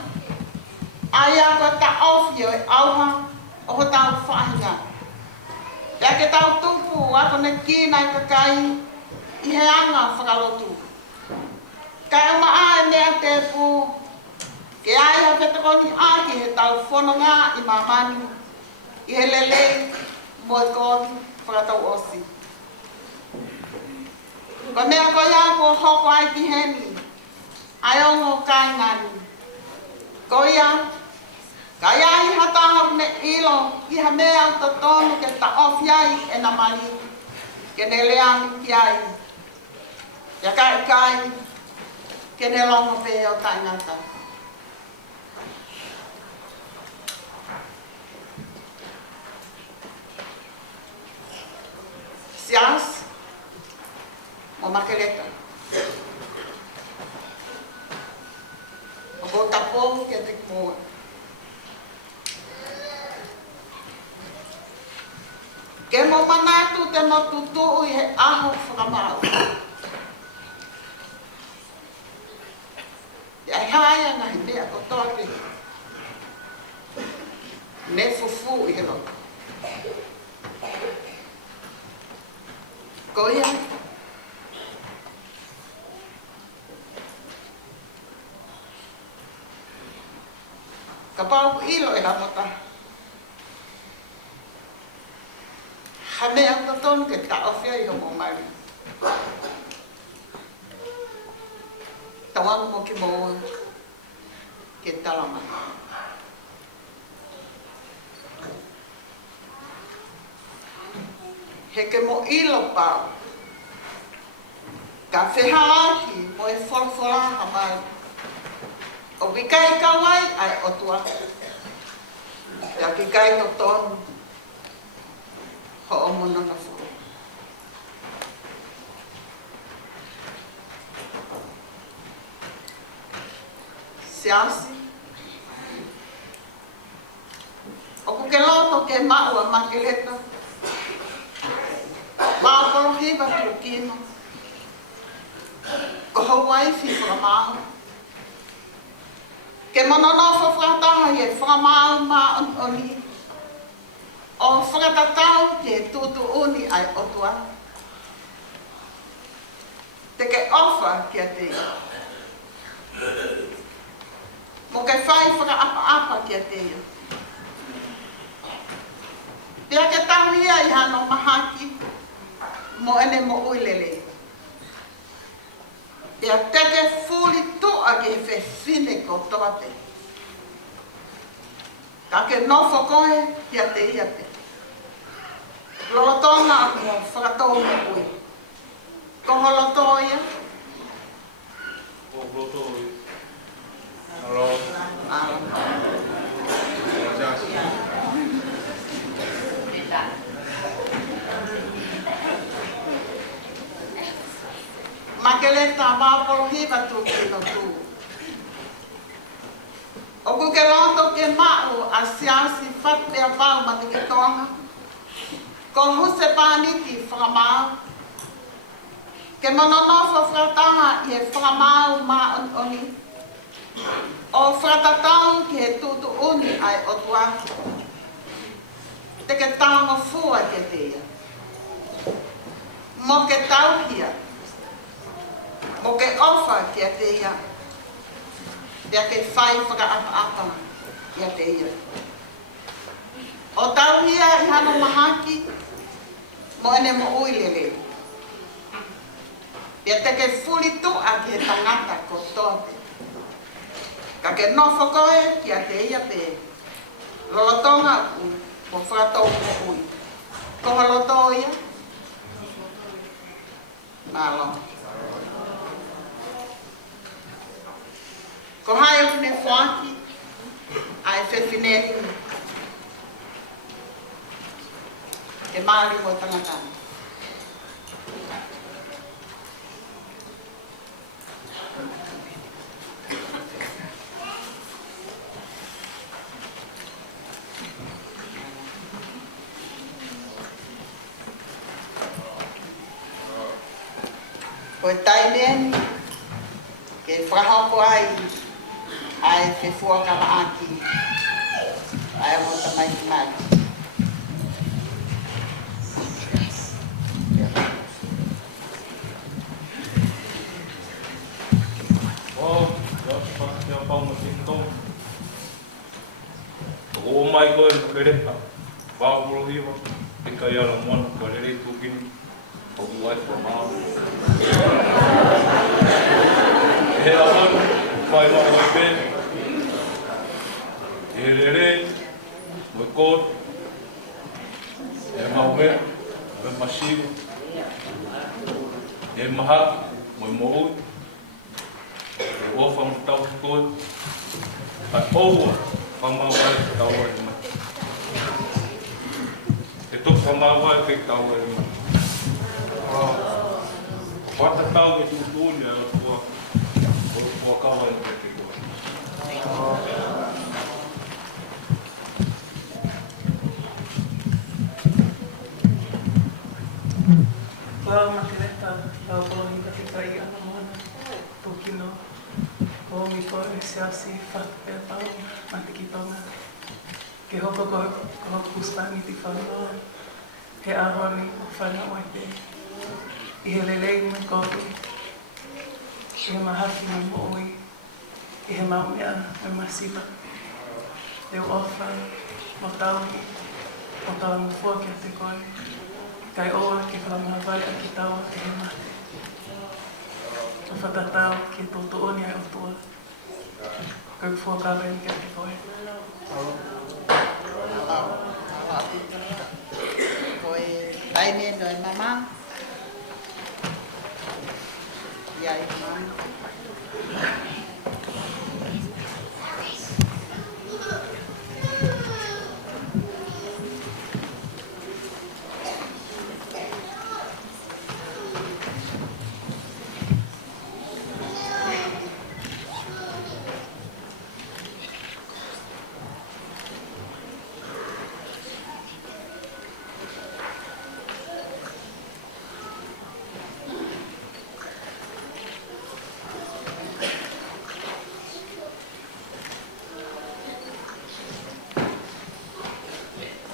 aia ko ta ofio e auha o ho tau whahinga. Te ke tau tupu ako ne kina I kakai I he anga whakalotu. Kai umaa e mea te pu, ke ai ha petakoni aki he tau whanonga I mamani, I he lele mo e kōti whakatau osi. Ko mea ko ia ko hoko ai ki heni, ai ongo kai ngani. Ko ia, ka ia I hataha ne ilo, I ha mea totonu ke ta ofiai e na mali, ke ne leani ki ai. Ya kai, ke ne longo pe o kai ngata. Sias, o makeleta. O ko tapo ke te moa. Ke mo manatu te mo tutu I he aho whakamau. Ia haia ngahi mea ko toke. Ne fufu I he loka. Ko ia. Ka pau ilo e hamota. Hame ang toton ke ta ofia I homo mari. Tawang mo ki mo ke talama. Heke mo ilo pau. Ka whehalahi mo e wholawhala hamai. O wikai kawai ai otua. Ia ki kai totonu. Ho o mona na fu. Siasi. O kuke loto ke maua makeleta. Māpolo hiba tukino. Ko Hawaii fi whakamau. Ke mononofo whakataha I e whakamau mā oni. O whakatatau ke tutu uni ai otua. Te ke ofa kia te. Mo ke whai whakaapa kia te. Pea ke tauhia I hano mahaki. Mo ene mo uilele. Pea teke fuli toa ke he whine ko toate. Ka ke nofo koe kia te ia te. Lolotonga aku mo whakatau me ui. Ko holoto ia. O bloto. Hello. Makele ta mapolo hiva tu kino tu. Oku ke loto ke mau a siasi fat pe a pau mati ke tonga. Ko huse paniti whakamau. Ke mononofo whakataha i he whakamau ma oni. O whakatatau ki he tutu uni ai o tuaki. Te ke taonga fua ke tea. Mo ke tauhia. Mo ke ofa ki a tea. Te ke whai whakaapa ki a tea. O tauhia i hano mahaki. Mo ene mo uilele. Te ke fuli tu a ki he tangata ko tote. Ka ke nofo koe ki a te ia pe. Lolotonga u, mo whakatau mo ui. Ko haloto ia. Malo. Ko hae o ne whaki, ai whewhineri. Ke maari mo tangatana. Ko tai neni, ke whahoko ai whewhua ka maaki, ai mo tamai mai. O mai koe no kereta, wāpuro hiwa, te kai ala moana ka rere tūkini, o kuai whamau. He awanu, whai mai mai pēne. He rere, moi kōt, he maumea, me masiwa, he mahaki, moi moui, he ofa mtau koe, kai oua, whamau ai te tau ai mai. E tuk whamau ai te tau ai mai. Whata tau e tūtūni ai o tua kawa i te koe. Wao makereta, wao polohi ka te kai ana moana, tōkino, o mi koe siasi whakapea pau, mate ki tonga. Ke hoko ko kuspangi ti whanua, he ahoni o whanau ai te. I he lelei me kopi, i he mahaki me moui, i he maumea me masiva. Leo ofa, mo tauhi, mo tawa mufua ki a te koe. Kai oa ke whamahawai a ki taua e he mate. O whatatau ki tōto oni ai o tua. Kau fuakawen ki a te koe. Koe taime no e mama. Ia e mama.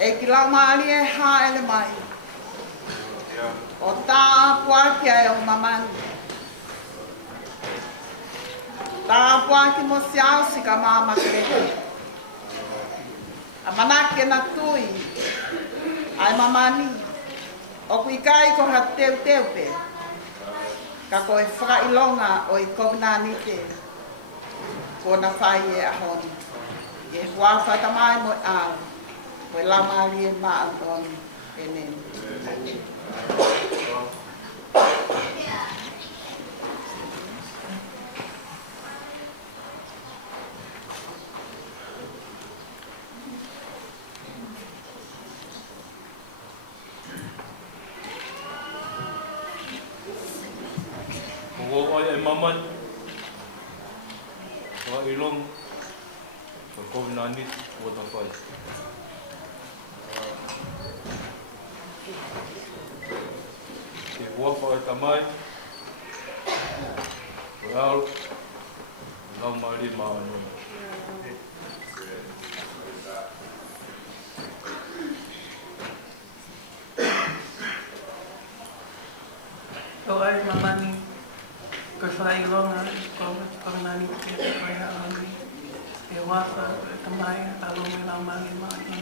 E ki lau maari e hā ele mai. O tā puaki ai o mamani. Tā puaki mo siau si ka māma kerehe. A manake na tui. Ai mamani. O kui kai ko ha teu teu pe. Ka koe whakailonga o i kovnani te. Ko na whai e ahoni. E huawha tamai mo au. Koe lamari e maa antoni e nene. Ko ai maman. Wa ilong. Ko nani o tapai. Ke wapa tamai. Well, não mari mano. Ko ai mamani ko fai longa ko nani ke fai hangi e wasa e tamai alo me la mani mani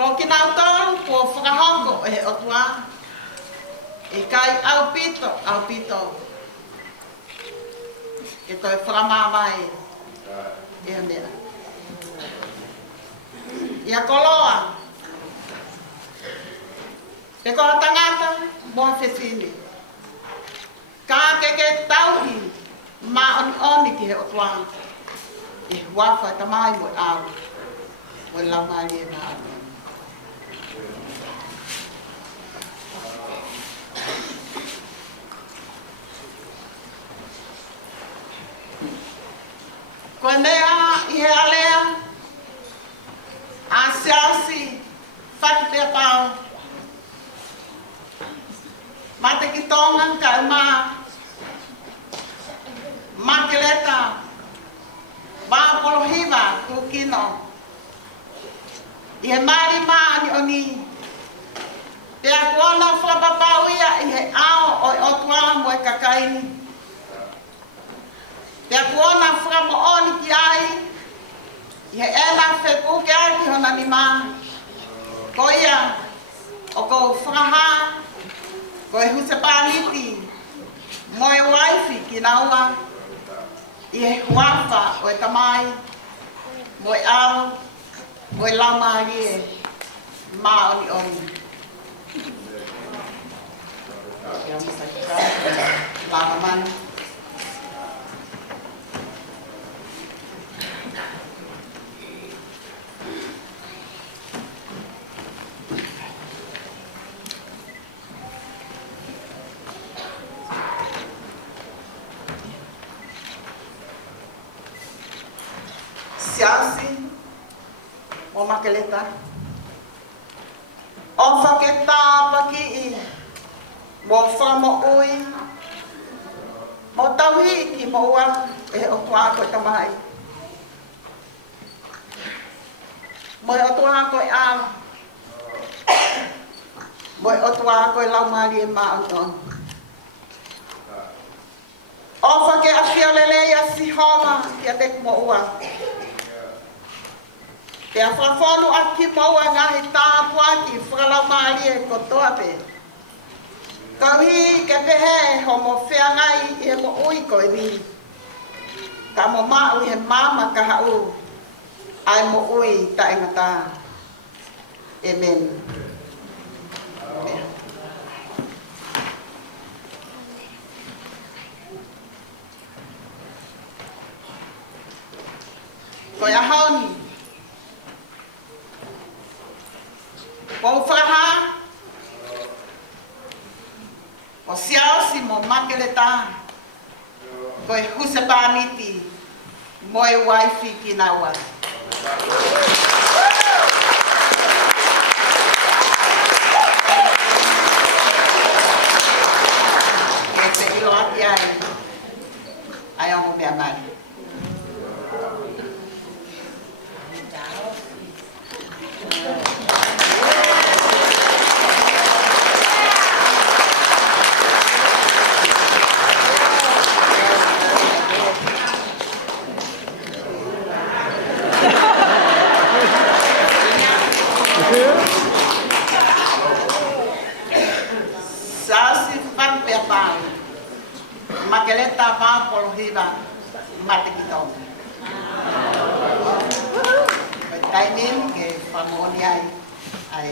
Ko ki nau tolu po whakahongo e o tua. E kai au pito. E toi whakamawai e a mea. Ia koloa. E ko tangata mo whesini. Ka ke tauhi ma oni ki he o tua. E wafa tamai mo au. Mo laumari e na au. Ko nea I he alea, a siasi, whatu te pao. Mate ki tonga ka ma, makeleta, ba polohiva ku kino. I he mari maa ni oni. Te a kuona whapapau ia I he ao o otua mo e kakaini. Te a kuona whakamo oni ki ai, I he ena wheku ke ai ki hona ni maa. Ko ia, o ko whakaha, ko e husepaniti, mo e waifi ki naua, I he huafa o e tamai, mo e ao, mo e laumari e maa oni oni. Lama mani. Siasi, o makeleta. O whaketa paki I, mo whamo ui, mo tauhi ki mo ua e o tua koe tamai. Mo e o tua koe a, mo e o tua koe laumari e maa on. O whake a whiolele ia si homa ki a tek mo ua. Te a whawhonu a ki mo ua ngahi tāpua ki whakalaumari e kotoa pe. Kauhi ke pehe ho mo whiangai I he mo ui koe ni. Ka mo mau he mama ka hau. Ai mo ui ta ingata. Amen. Koe a haoni. Ko whakaha. O siasi mo makeleta, koe husepaniti, mo e waifi ki naua. E te ilo ati ai, ai ongo mea mani. kai neni ke whamoni ai mai.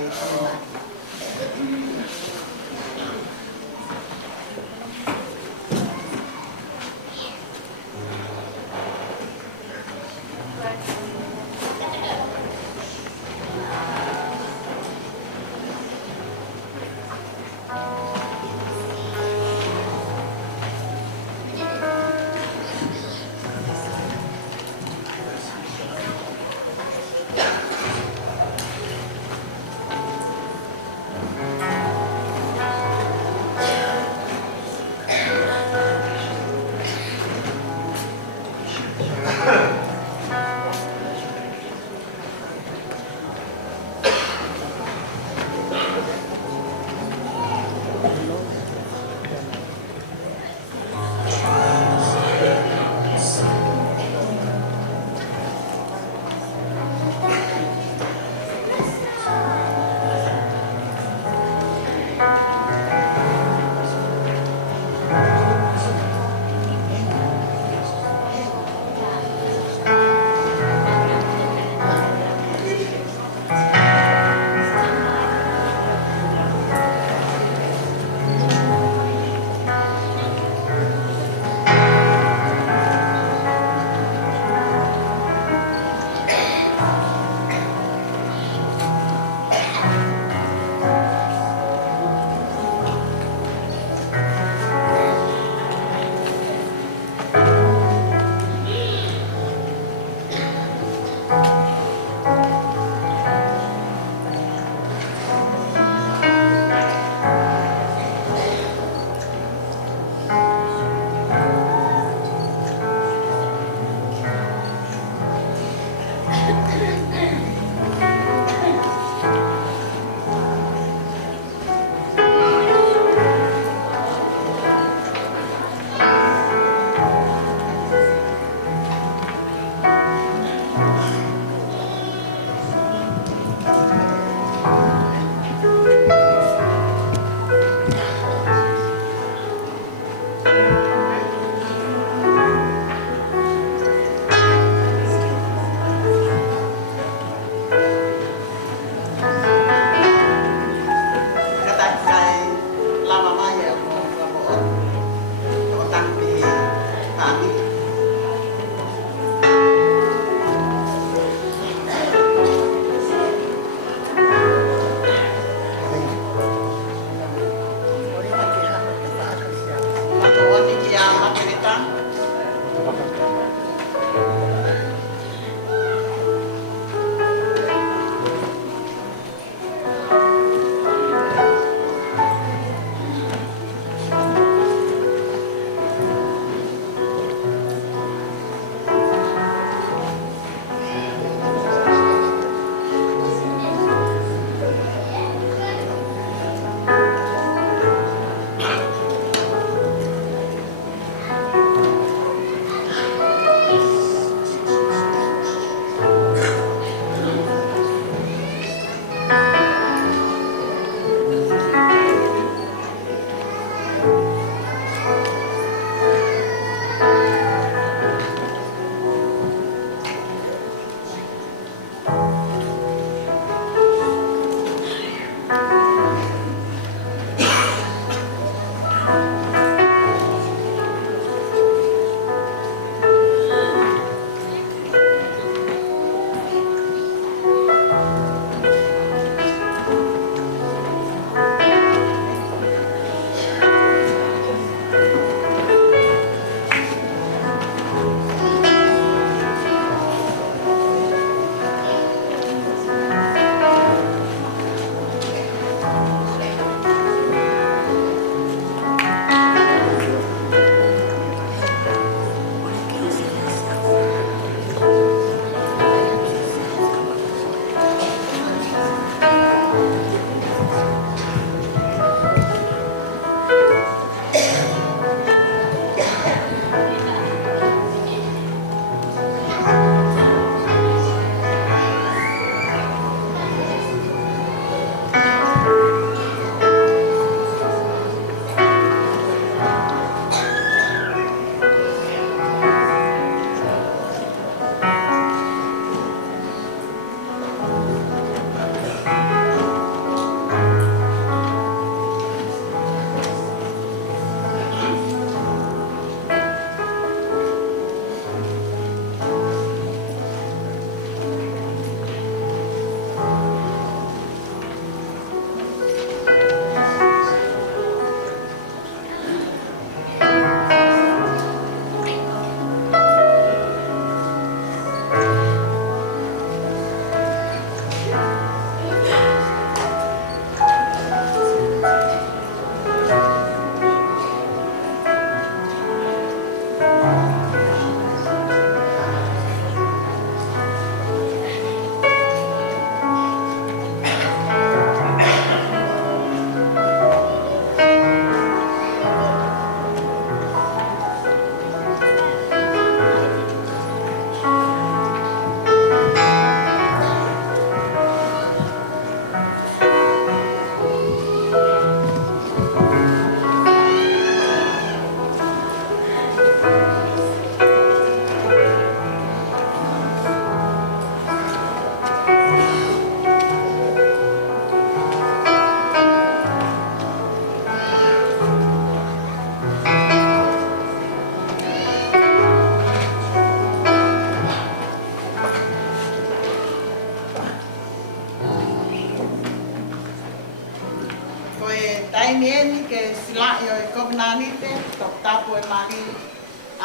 Eni ke sila yo e kombinani te tok tapu e mari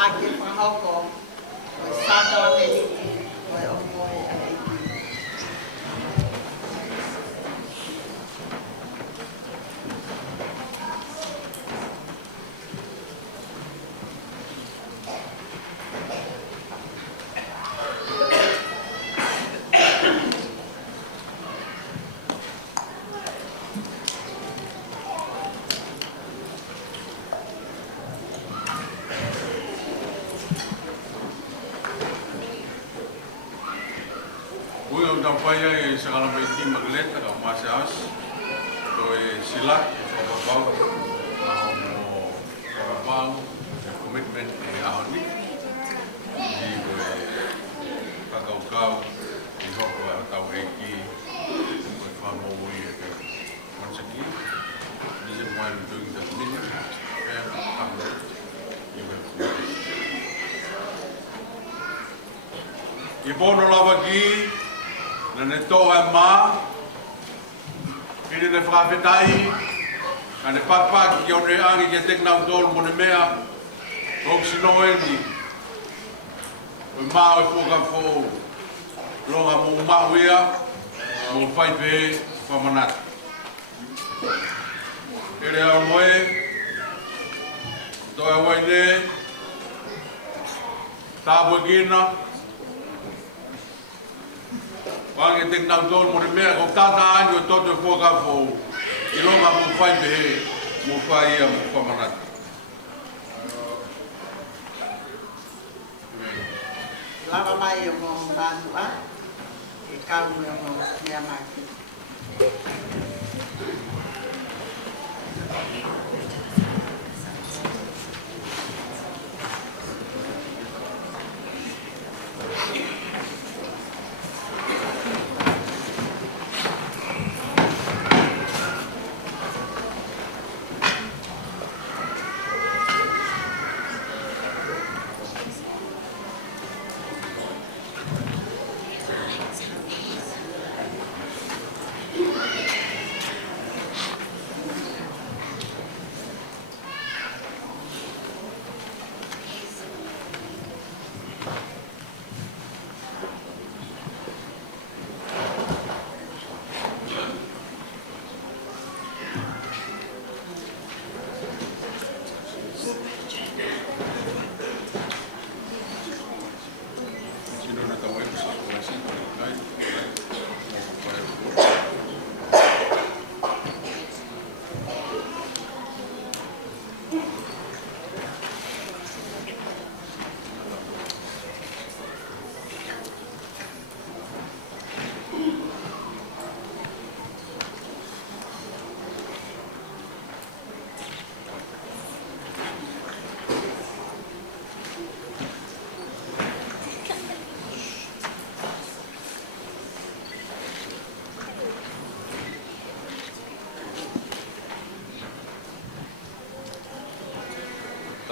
ake whahoko o e sātala te niki o e omoe a eiki. Ui o tampaya e sakala mai ki magleta ka masa as to e sila e whakapau mo whakapau e commitment e ahoni i ko e whakaukau i hoko e atau e ki ko e whamau i e te mansaki reason why we're doing the meeting and you will i bono lava ki na ne toa e mā, kini ne whakawhetai, ka ne pakpaki ki o ne angi ki e teknau tōru mo ne mea, tōk sino e ni, o mā o e whokawho, ronga mō mauia, mō whaipe whamanat. Ere au moe, toa e waine, tāpua kina, Wangi tek nau tōn mo ne mea ko tata anio e toto e whakawho i longa mo whai pehe mo whai ia mo whamanata. Lava mai o mo rātua e kau e mo mea mai.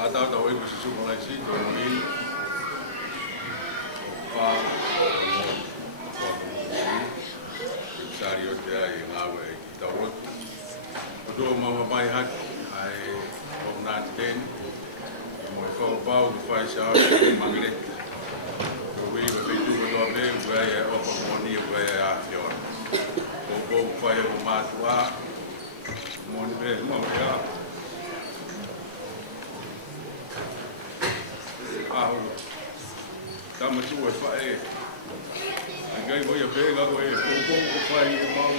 Tata tau e kusi suka lai si, tau mi, wha, sari o te ai ngawe e ki tau rotu. O tō mama mai haki, ai o nā te tēni, i mo e whakapau ki whai sa au ki mangreti. Tō wii wa peitu wa toa me, ua e opa moni, ua e a whiora. Tō pō whai e o mātua, moni me, mau e a. Aho, tama tu e whae, ai gai hoi a pēga koe e kōkō o whae e mau,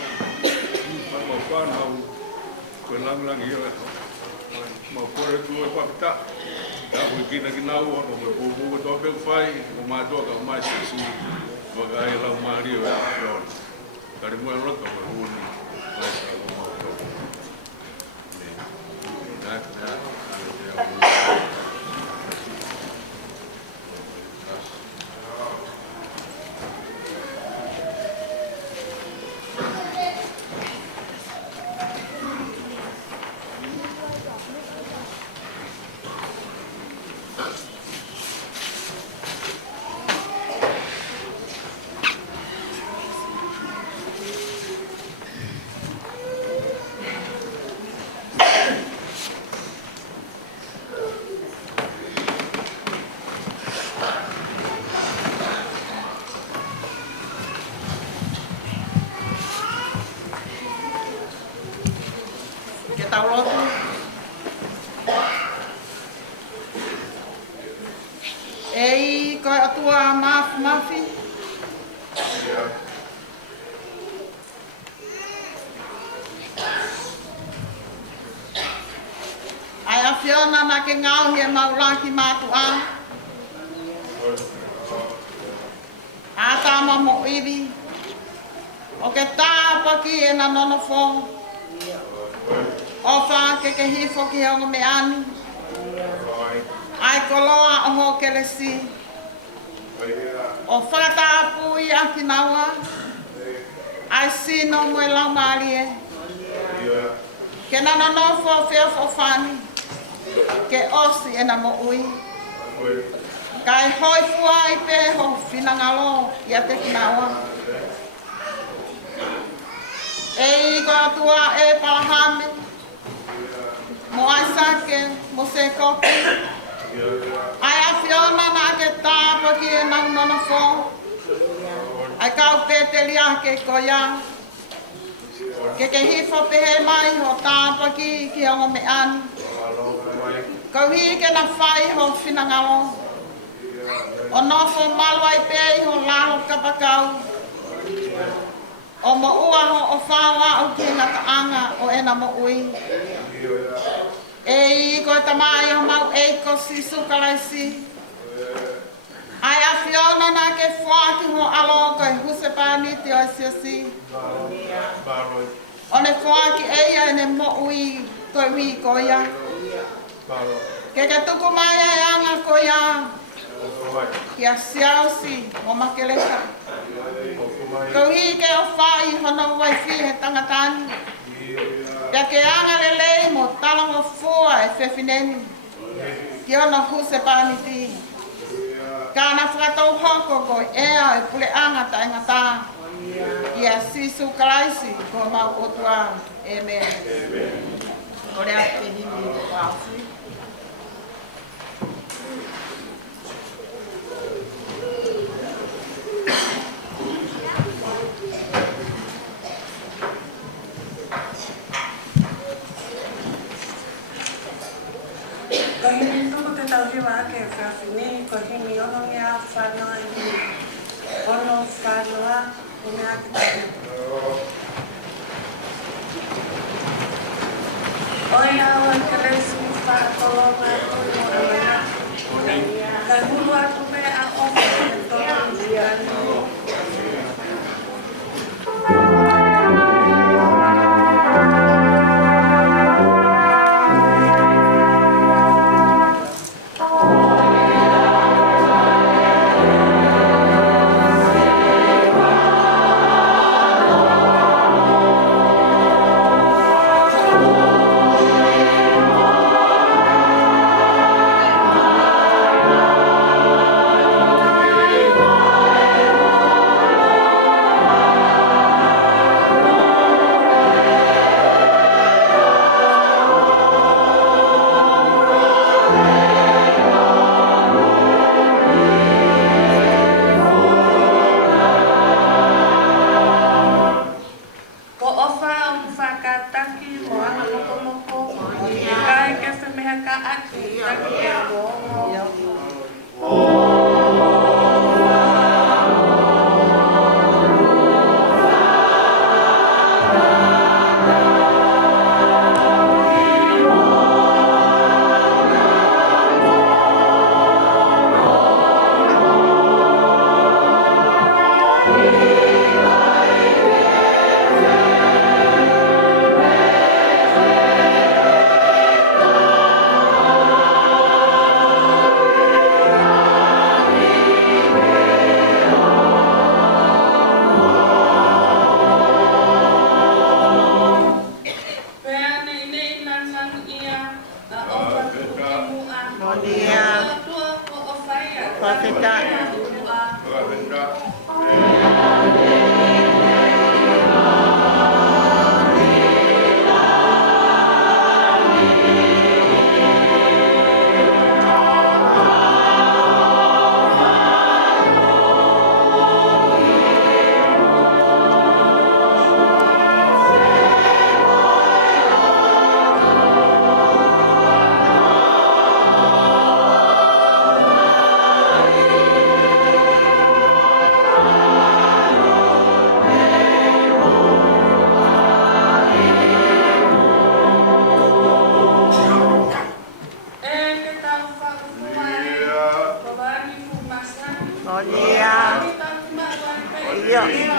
mai mau whanau, koe langlangi o e mau kore tu e whakita, ka koe kina ki nau, o me kōkō o tō pēku whae, o mātua ka o mai sisi, waka e lau maari o e a whiona, kare mua roto o hūni, lai sa o mau tō. taulotu. Ei koe atua mafi. Ai a Fiona na ke ngau he maulaki matua. A tama mo iwi. O ke tāpaki e na nono fo. O wha ke hifo ki hongo me ani. Ai koloa o ho ke lesi. O whakatapu i aki naua. Ai sino mo e lau marie. Ke na nono fo feo fo fani. Ke osi e na mo ui. Kai hoi fua i pe ho finangalo i a te kinaua. Ei ko atua e palahame. Mo ai sake, mo se koki. Ai a Fiona na ke tāpa ki e nau nana fo. Ai kau pēteli ake ko ia. Ke hifo pehe mai ho tāpa ki ongo me ani. Kau hi ke na whai ho finangalo. O nofo malu ai pei ho lalo kapakau. O mo ua ho o whawa au ki ngā taanga o ena mo ui. E i koe tamai o mau e ko si sukalaisi. Ai a Fiona na ke whaki ho alo koe husepāniti o siasi. O ne whaki eia e ne mo ui koe ui koia. Ke tuku mai e anga koia. Kia siausi o makeleka. Kau hi ke o whai hono wai fi he tangatani. Pia ke anga lelei mo talango fua e whewhineni. Ki ono husepāniti. Kāna whakatau hoko ko ea e pule anga ta ingata. Ia sisu kalaisi ko mau otua. Amen. Kore a te himi ko awhi. Tuku te tauhiwa ake e whiawhini, ko himi ono ngea whanau i ono whanua o ngea ki tau. Oi awa ke reisi whakolonga e tui o amana. Kai hulu atu me a ofa e tono i ani. Ia.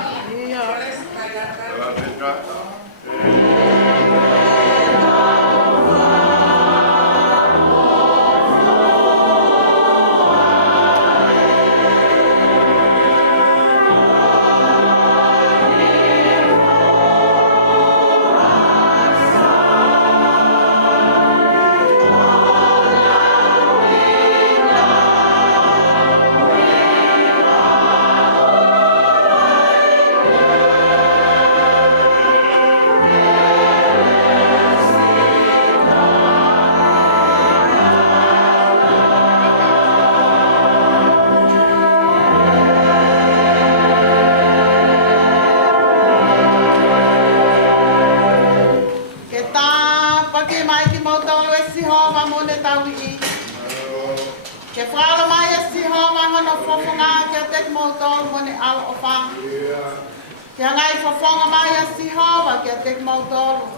Kia ngai whawhonga mai a si hawa kia te mautoro.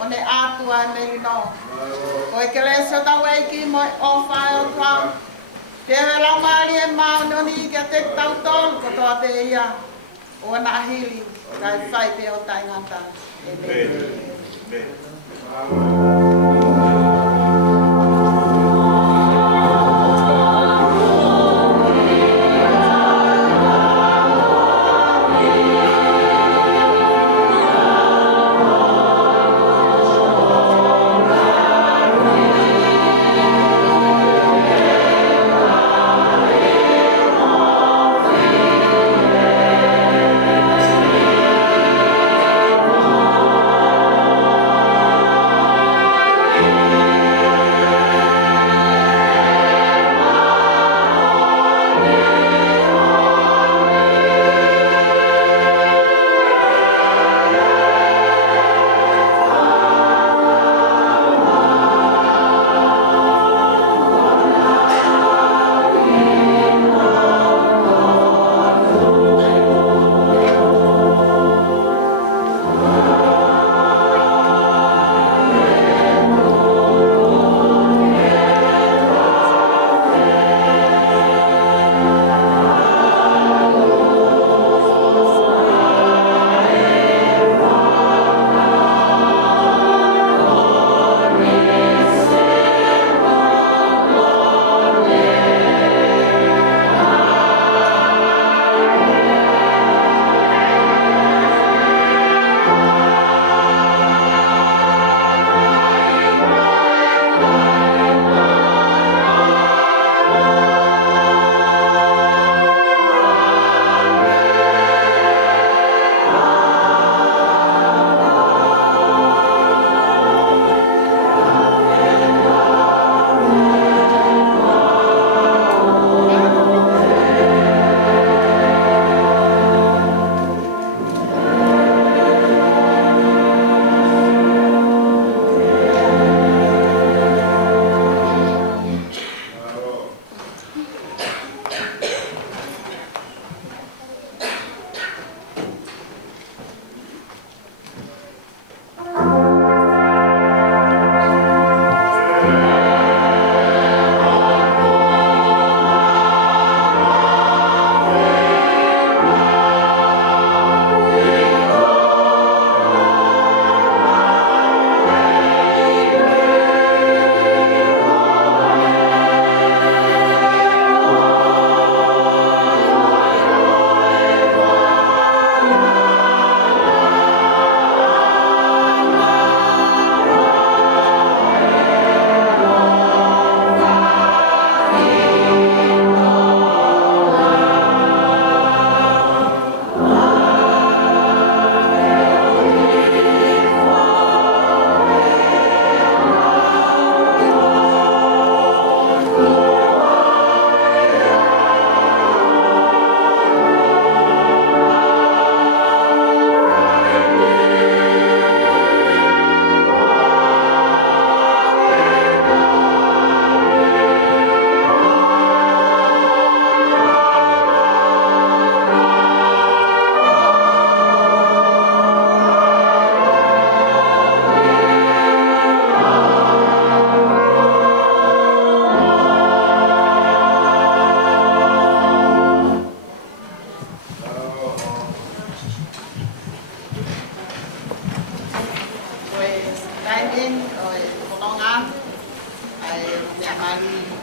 O ne atua e meri no. Ko e ke resio tau eiki mo e o whae o tuau. Te we lau maari e mao noni kia te tau tolu ko toa te ia. O na hili kai whai pe o tai ngata. Amen. haen o e kotonga ai te mali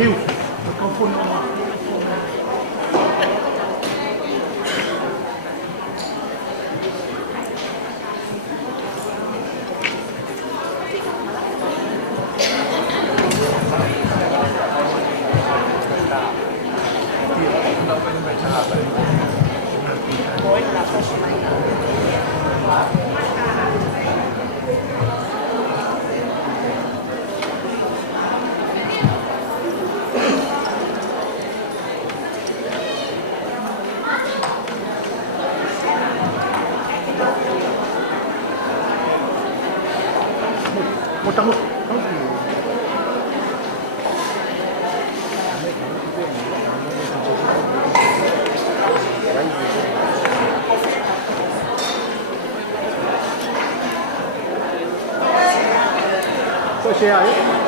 Liu, microphone on. Một trong một có xe ấy.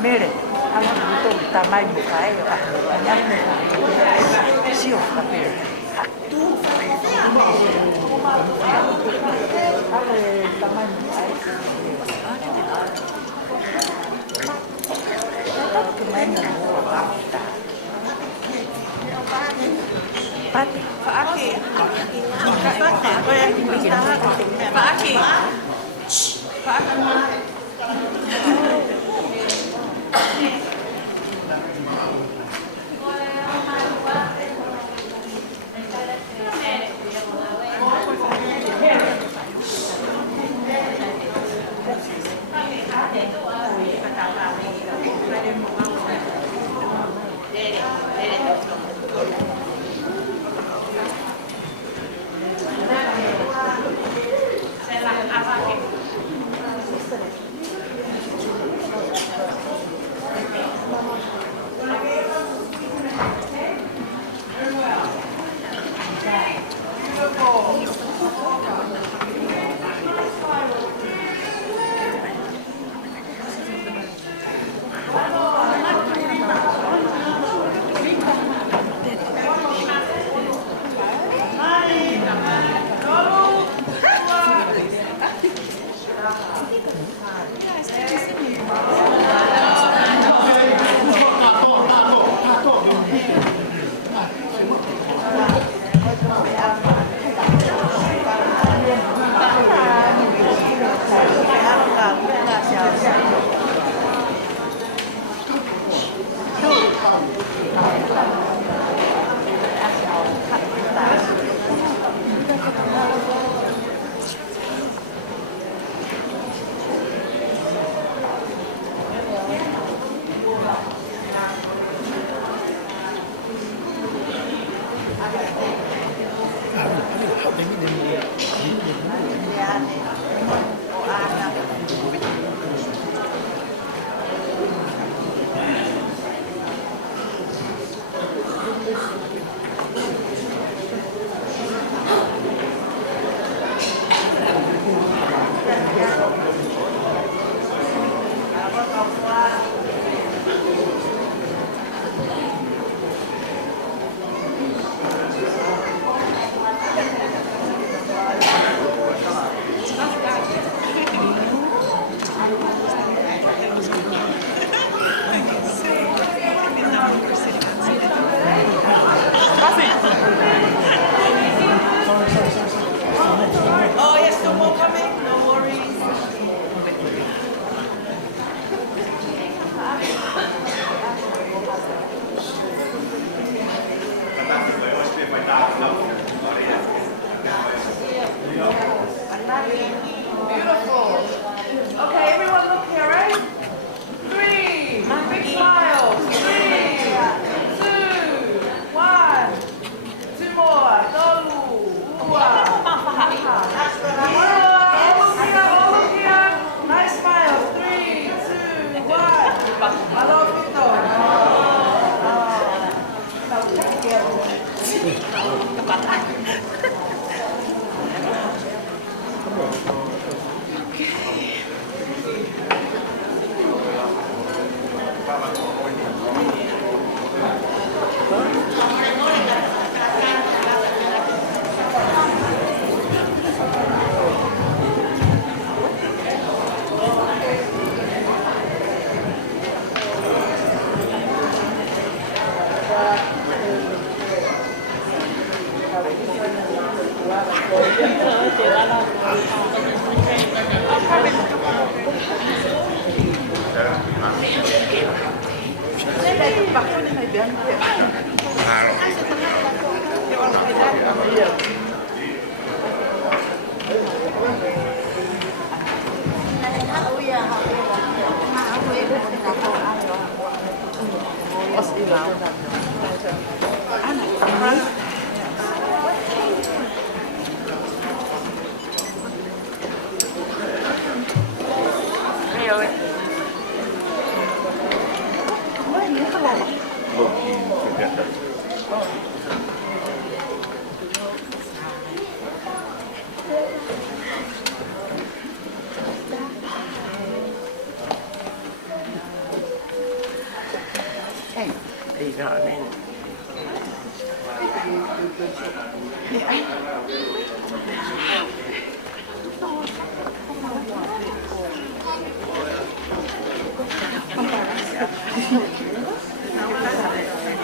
Mere, ala buto tamai bukai ya, banyak nih. Sio tapi. Ale tamai bukai. Tetap kemain Pati. Pak Aki. Pak Aki. Pak Aki.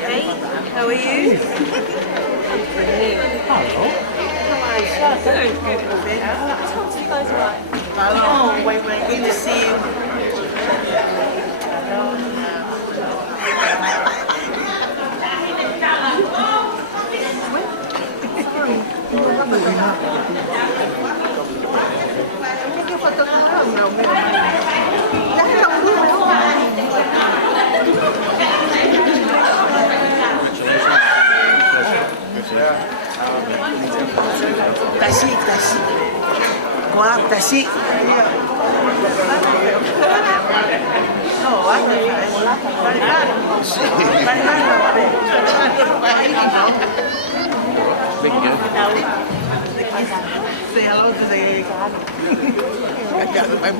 Hey, how are you? Oh, wait, good to see you. Tasi. Kuah tasi. Say hello to the I got my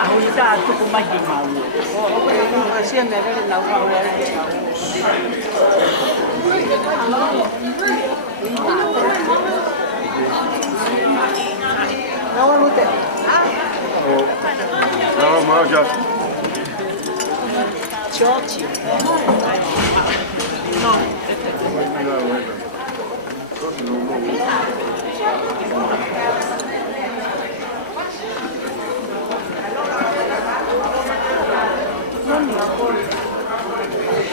Aku tak tu mai di mau. Oh, masih ada lau lau. Nawa lute. Nawa mau jat. Chochi. No.